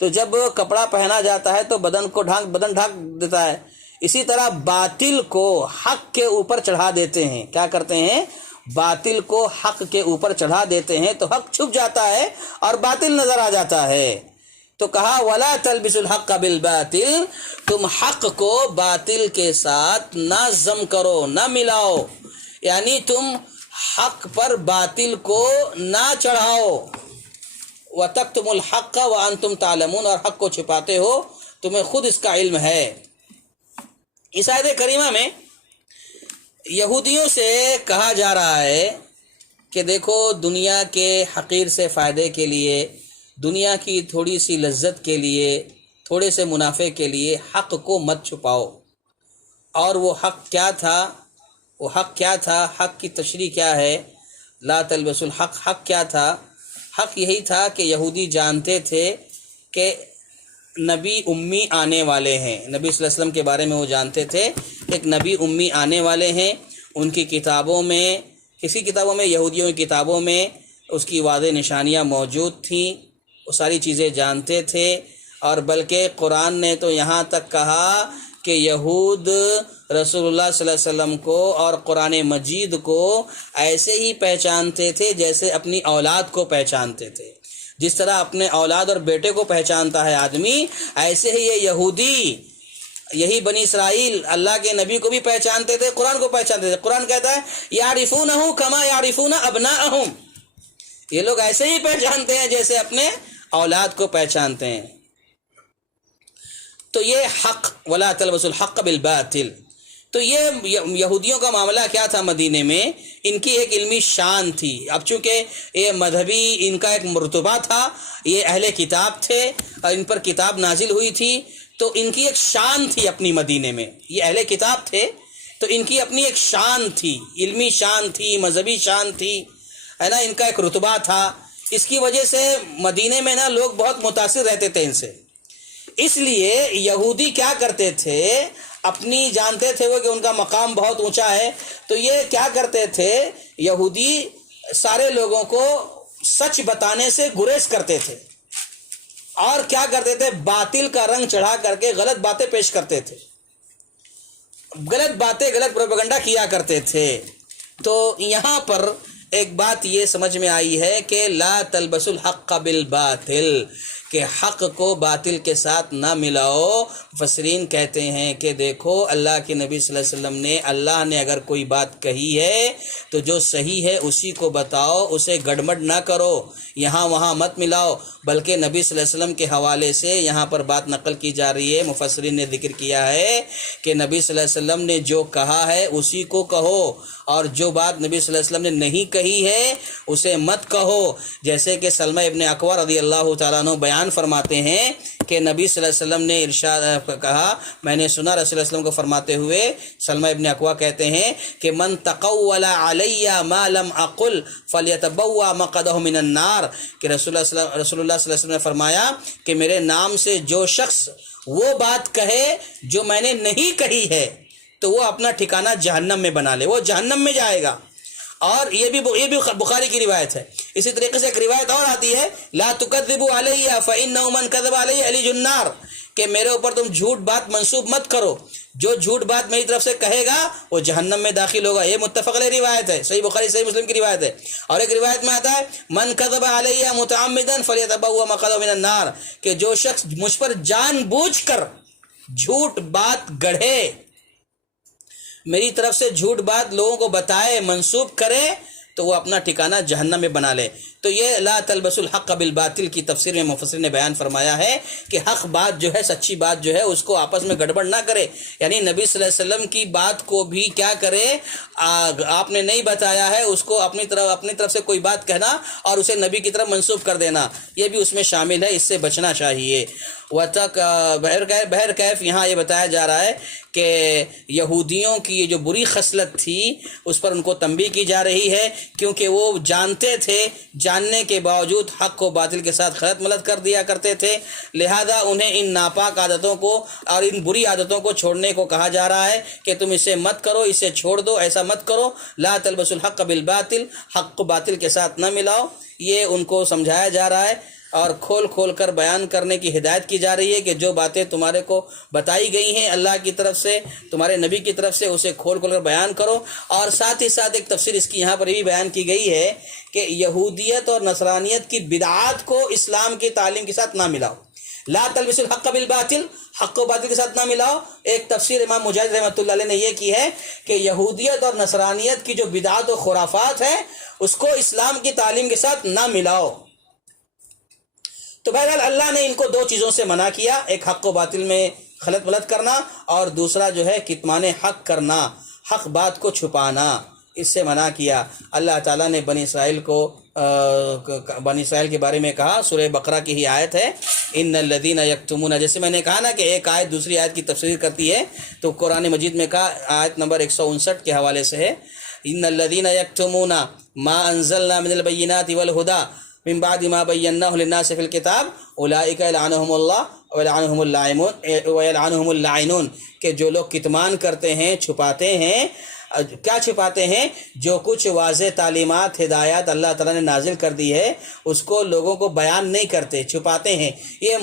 تو جب کپڑا پہنا جاتا ہے تو بدن ڈھانک دیتا ہے۔ اسی طرح باطل کو حق کے اوپر چڑھا دیتے ہیں، کیا کرتے ہیں، باطل کو حق کے اوپر چڑھا دیتے ہیں تو حق چھپ جاتا ہے اور باطل نظر آ جاتا ہے۔ تو کہا وَلَا تَلْبِسُوا الْحَقَّ بِالْبَاطِلِ، تم حق کو باطل کے ساتھ نہ ضم کرو، نہ ملاؤ، یعنی تم حق پر باطل کو نہ چڑھاؤ۔ وَتَكْتُمُوا الْحَقَّ وَأَنْتُمْ تَعْلَمُونَ، اور حق کو چھپاتے ہو تمہیں خود اس کا علم ہے۔ اس آیت کریمہ میں یہودیوں سے کہا جا رہا ہے کہ دیکھو دنیا کے حقیر سے فائدے کے لیے، دنیا کی تھوڑی سی لذت کے لیے، تھوڑے سے منافع کے لیے حق کو مت چھپاؤ۔ اور وہ حق کیا تھا؟ وہ حق کیا تھا؟ حق کی تشریح کیا ہے؟ لا تلبسوا الحق، حق کیا تھا؟ حق یہی تھا کہ یہودی جانتے تھے کہ نبی امی آنے والے ہیں، نبی صلی اللہ علیہ وسلم کے بارے میں وہ جانتے تھے کہ ایک نبی امی آنے والے ہیں۔ ان کی کتابوں میں، کسی کتابوں میں، یہودیوں کی کتابوں میں اس کی واضح نشانیاں موجود تھیں، وہ ساری چیزیں جانتے تھے۔ اور بلکہ قرآن نے تو یہاں تک کہا کہ یہود رسول اللہ صلی اللہ علیہ وسلم کو اور قرآن مجید کو ایسے ہی پہچانتے تھے جیسے اپنی اولاد کو پہچانتے تھے۔ جس طرح اپنے اولاد اور بیٹے کو پہچانتا ہے آدمی، ایسے ہی یہ یہودی، یہی بنی اسرائیل اللہ کے نبی کو بھی پہچانتے تھے، قرآن کو پہچانتے تھے۔ قرآن کہتا ہے یعرفونہ کما یعرفون ابناءہم، یہ لوگ ایسے ہی پہچانتے ہیں جیسے اپنے اولاد کو پہچانتے ہیں۔ تو یہ حق، ولا تلبسوا الحق بالباطل، تو یہ یہودیوں کا معاملہ کیا تھا مدینے میں؟ ان کی ایک علمی شان تھی۔ اب چونکہ یہ مذہبی ان کا ایک مرتبہ تھا، یہ اہل کتاب تھے اور ان پر کتاب نازل ہوئی تھی، تو ان کی ایک شان تھی اپنی مدینے میں۔ یہ اہل کتاب تھے تو ان کی اپنی ایک شان تھی، علمی شان تھی، مذہبی شان تھی، ہے نا، ان کا ایک رتبہ تھا۔ اس کی وجہ سے مدینے میں نا لوگ بہت متاثر رہتے تھے ان سے۔ اس لیے یہودی کیا کرتے تھے، اپنی جانتے تھے وہ کہ ان کا مقام بہت اونچا ہے، تو یہ کیا کرتے تھے، یہودی سارے لوگوں کو سچ بتانے سے گریز کرتے تھے، اور کیا کرتے تھے، باطل کا رنگ چڑھا کر کے غلط باتیں پیش کرتے تھے، غلط باتیں، غلط پروپیگنڈا کیا کرتے تھے۔ تو یہاں پر ایک بات یہ سمجھ میں آئی ہے کہ لا تلبسوا الحق بالباطل، کہ حق کو باطل کے ساتھ نہ ملاؤ۔ مفسرین کہتے ہیں کہ دیکھو اللہ کے نبی صلی اللہ علیہ وسلم نے، اللہ نے اگر کوئی بات کہی ہے تو جو صحیح ہے اسی کو بتاؤ، اسے گڑبڑ نہ کرو، یہاں وہاں مت ملاؤ، بلکہ نبی صلی اللہ علیہ وسلم کے حوالے سے یہاں پر بات نقل کی جا رہی ہے۔ مفسرین نے ذکر کیا ہے کہ نبی صلی اللہ علیہ وسلم نے جو کہا ہے اسی کو کہو، اور جو بات نبی صلی اللہ علیہ وسلم نے نہیں کہی ہے اسے مت کہو۔ جیسے کہ سلمہ ابن اکوع رضی اللہ تعالیٰ عنہ بیان فرماتے ہیں کہ نبی صلی اللہ علیہ وسلم نے ارشاد کہا، میں نے سنا رسول اللہ علیہ وسلم کو فرماتے ہوئے، سلمہ ابن اکوع کہتے ہیں کہ من تقول علی ما لم اقل فلیتبوأ مقعدہ من النار، کہ رسول اللہ صلی اللہ علیہ وسلم نے فرمایا کہ میرے نام سے جو شخص وہ بات کہے جو میں نے نہیں کہی ہے تو وہ اپنا ٹھکانہ جہنم میں بنا لے، وہ جہنم میں جائے گا۔ اور یہ بھی بخاری کی روایت ہے۔ اسی طریقے سے ایک روایت اور آتی ہے، لا تکذبوا علی فإنہ من کذب علی علی النار، کہ میرے اوپر تم جھوٹ بات منسوب مت کرو، جو جھوٹ بات میری طرف سے کہے گا وہ جہنم میں داخل ہوگا۔ یہ متفق علیہ روایت ہے، صحیح بخاری صحیح مسلم کی روایت ہے۔ اور ایک روایت میں آتا ہے من کذب علی متعمدا فلیتبوأ مقعدہ من النار، کہ جو شخص مجھ پر جان بوجھ کر جھوٹ بات گڑھے، میری طرف سے جھوٹ بات لوگوں کو بتائے، منسوب کرے، تو وہ اپنا ٹھکانہ جہنم میں بنا لے۔ تو یہ لا تلبسوا الحق بالباطل کی تفسیر میں مفسر نے بیان فرمایا ہے کہ حق بات جو ہے، سچی بات جو ہے، اس کو آپس میں گڑبڑ نہ کرے، یعنی نبی صلی اللہ علیہ وسلم کی بات کو بھی کیا کرے، آپ نے نہیں بتایا ہے اس کو اپنی طرف سے کوئی بات کہنا اور اسے نبی کی طرف منسوب کر دینا، یہ بھی اس میں شامل ہے، اس سے بچنا چاہیے۔ بہرکیف یہاں یہ بتایا جا رہا ہے کہ یہودیوں کی یہ جو بری خصلت تھی اس پر ان کو تنبیہ کی جا رہی ہے، کیونکہ وہ جانتے تھے، جاننے کے باوجود حق کو باطل کے ساتھ خلط ملط کر دیا کرتے تھے، لہذا انہیں ان ناپاک عادتوں کو اور ان بری عادتوں کو چھوڑنے کو کہا جا رہا ہے کہ تم اسے مت کرو، اسے چھوڑ دو، ایسا مت کرو۔ لا تلبسوا الحق بالباطل، حق کو باطل کے ساتھ نہ ملاؤ، یہ ان کو سمجھایا جا رہا ہے۔ اور کھول کھول کر بیان کرنے کی ہدایت کی جا رہی ہے کہ جو باتیں تمہارے کو بتائی گئی ہیں اللہ کی طرف سے، تمہارے نبی کی طرف سے، اسے کھول کھول کر بیان کرو۔ اور ساتھ ہی ساتھ ایک تفسیر اس کی یہاں پر بھی بیان کی گئی ہے کہ یہودیت اور نصرانیت کی بدعات کو اسلام کی تعلیم کے ساتھ نہ ملاؤ، لا تلبسوا الحق بالباطل، حق و باطل کے ساتھ نہ ملاؤ۔ ایک تفسیر امام مجاہد رحمۃ اللہ علیہ نے یہ کی ہے کہ یہودیت اور نصرانیت کی جو بدعات و خرافات ہیں اس کو اسلام کی تعلیم کے ساتھ نہ ملاؤ۔ تو بہرحال اللہ نے ان کو دو چیزوں سے منع کیا، ایک حق و باطل میں خلط ملط کرنا، اور دوسرا جو ہے کتمان حق کرنا، حق بات کو چھپانا، اس سے منع کیا۔ اللہ تعالیٰ نے بنی اسرائیل کے بارے میں کہا، سورہ بقرہ کی ہی آیت ہے، ان الذین یکتمون، جیسے میں نے کہا نا کہ ایک آیت دوسری آیت کی تفسیر کرتی ہے، تو قرآن مجید میں کہا آیت نمبر 159 کے حوالے سے ہے، ان الذین یکتمون ما انزلنا من البینات والہدی من بعد ما بیناہ للناس فی الکتاب اولئک یلعنہم اللہ ویلعنہم اللاعنون، کہ جو لوگ کتمان کرتے ہیں، چھپاتے ہیں، کیا چھپاتے ہیں؟ جو کچھ واضح تعلیمات، ہدایات اللہ تعالیٰ نے نازل کر دی ہے اس کو لوگوں کو بیان نہیں کرتے، چھپاتے ہیں۔ یہ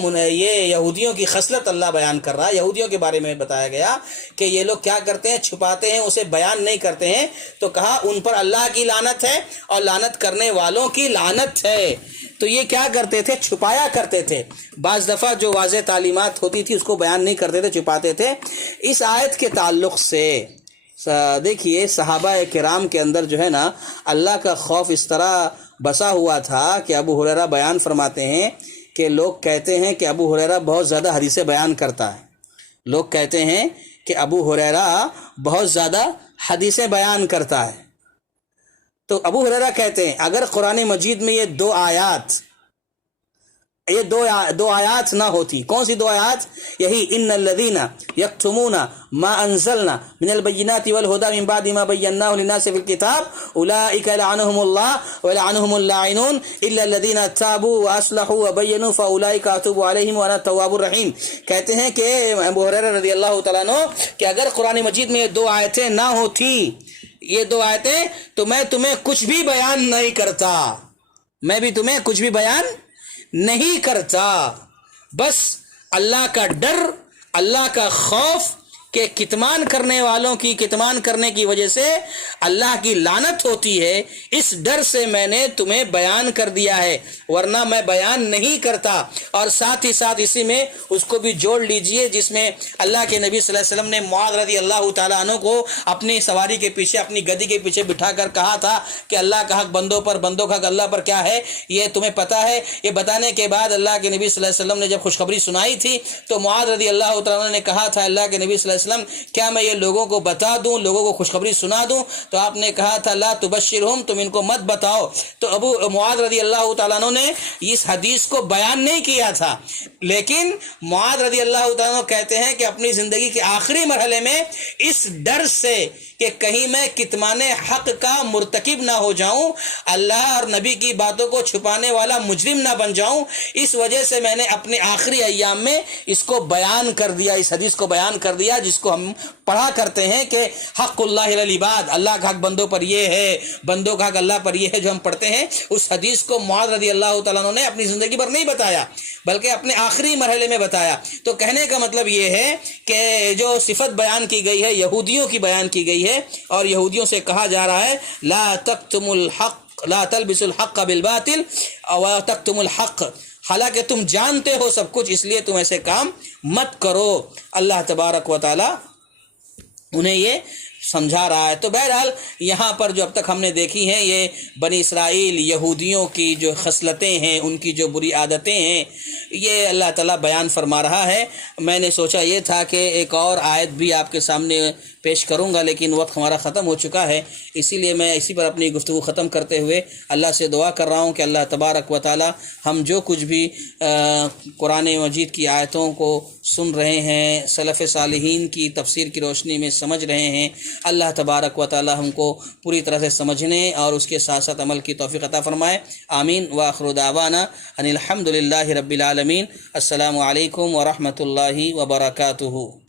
یہودیوں کی خصلت اللہ بیان کر رہا ہے، یہودیوں کے بارے میں بتایا گیا کہ یہ لوگ کیا کرتے ہیں؟ چھپاتے ہیں، اسے بیان نہیں کرتے ہیں، تو کہا ان پر اللہ کی لعنت ہے اور لعنت کرنے والوں کی لعنت ہے۔ تو یہ کیا کرتے تھے؟ چھپایا کرتے تھے، بعض دفعہ جو واضح تعلیمات ہوتی تھی اس کو بیان نہیں کرتے تھے، چھپاتے تھے۔ اس آیت کے تعلق سے دیکھیے صحابہ کرام کے اندر جو ہے نا اللہ کا خوف اس طرح بسا ہوا تھا کہ ابو ہریرہ بیان فرماتے ہیں کہ لوگ کہتے ہیں کہ ابو ہریرہ بہت زیادہ حدیثیں بیان کرتا ہے، لوگ کہتے ہیں کہ ابو ہریرہ بہت زیادہ حدیثیں بیان کرتا ہے۔ تو ابو ہریرہ کہتے ہیں اگر قرآن مجید میں یہ دو آیات نہ ہوتی، کون سی دو آیات؟ یہی ان الذین یکتمون ما انزلنا من البینات والہدی من بعد ما بیناہ للناس فی الکتاب اولئک یلعنہم اللہ ویلعنہم اللاعنون الا الذین تابوا واصلحوا وبینوا فاولئک اتوب علیہم وانا التواب الرحیم۔ کہتے ہیں کہ ابو ہریرہ رضی اللہ تعالیٰ عنہ کہ اگر قرآن مجید میں یہ دو آیتیں نہ ہوتی، یہ دو آیتیں، تو میں تمہیں کچھ بھی بیان نہیں کرتا، میں بھی تمہیں کچھ بھی بیان نہیں کرتا۔ بس اللہ کا ڈر، اللہ کا خوف کہ کتمان کرنے والوں کی کتمان کرنے کی وجہ سے اللہ کی لعنت ہوتی ہے، اس ڈر سے میں نے تمہیں بیان کر دیا ہے، ورنہ میں بیان نہیں کرتا۔ اور ساتھ ہی ساتھ اسی میں اس کو بھی جوڑ لیجئے جس میں اللہ کے نبی صلی اللہ علیہ وسلم نے معاذ رضی اللہ تعالیٰ عنہ کو اپنی سواری کے پیچھے، اپنی گدی کے پیچھے بٹھا کر کہا تھا کہ اللہ کا حق بندوں پر، بندوں کا حق اللہ پر کیا ہے یہ تمہیں پتہ ہے۔ یہ بتانے کے بعد اللہ کے نبی صلی اللہ علیہ وسلم نے جب خوشخبری سنائی تھی تو معاذ رضی اللہ تعالیٰ عنہ نے کہا تھا اللہ کے نبی صلی اللہ علیہ وسلم کیا میں یہ لوگوں کو بتا دوں، لوگوں کو خوشخبری سنا دوں؟ تو آپ نے کہا تھا لا تبشرہم، تم ان کو مت بتاؤ۔ تو ابو معاذ رضی اللہ تعالیٰ عنہ نے اس حدیث کو بیان نہیں کیا تھا، لیکن معاذ رضی اللہ تعالیٰ عنہ کہتے ہیں کہ اپنی زندگی کے آخری مرحلے میں اس ڈر سے کہ کہیں میں کتمان حق کا مرتکب نہ ہو جاؤں، اللہ اور نبی کی باتوں کو چھپانے والا مجرم نہ بن جاؤں، اس وجہ سے میں نے اپنے آخری ایام میں اس کو بیان کر دیا، اس حدیث کو بیان کر دیا جس کو ہم پڑھا کرتے ہیں کہ حق اللہ للعباد، اللہ کا حق بندوں پر یہ ہے، بندوں کا حق اللہ پر یہ ہے، جو ہم پڑھتے ہیں اس حدیث کو معاذ رضی اللہ تعالیٰ عنہ نے اپنی زندگی پر نہیں بتایا بلکہ اپنے آخری مرحلے میں بتایا۔ تو کہنے کا مطلب یہ ہے کہ جو صفت بیان کی گئی ہے یہودیوں کی بیان کی گئی ہے، اور یہودیوں سے کہا جا رہا ہے لا تکتموا الحق، لا تلبسوا الحق بالباطل وتکتموا الحق، حالانکہ تم جانتے ہو سب کچھ، اس لیے تم ایسے کام مت کرو۔ اللہ تبارک و تعالی انہیں یہ سمجھا رہا ہے۔ تو بہرحال یہاں پر جو اب تک ہم نے دیکھی ہیں یہ بنی اسرائیل یہودیوں کی جو خصلتیں ہیں، ان کی جو بری عادتیں ہیں، یہ اللہ تعالیٰ بیان فرما رہا ہے۔ میں نے سوچا یہ تھا کہ ایک اور آیت بھی آپ کے سامنے پیش کروں گا، لیکن وقت ہمارا ختم ہو چکا ہے، اسی لیے میں اسی پر اپنی گفتگو ختم کرتے ہوئے اللہ سے دعا کر رہا ہوں کہ اللہ تبارک و تعالی ہم جو کچھ بھی قرآن مجید کی آیتوں کو سن رہے ہیں، سلف صالحین کی تفسیر کی روشنی میں سمجھ رہے ہیں، اللہ تبارک و تعالی ہم کو پوری طرح سے سمجھنے اور اس کے ساتھ ساتھ عمل کی توفیق عطا فرمائے۔ آمین وآخر دعوانا ان الحمد للہ رب العالمین۔ السلام علیکم ورحمۃ اللہ وبرکاتہ۔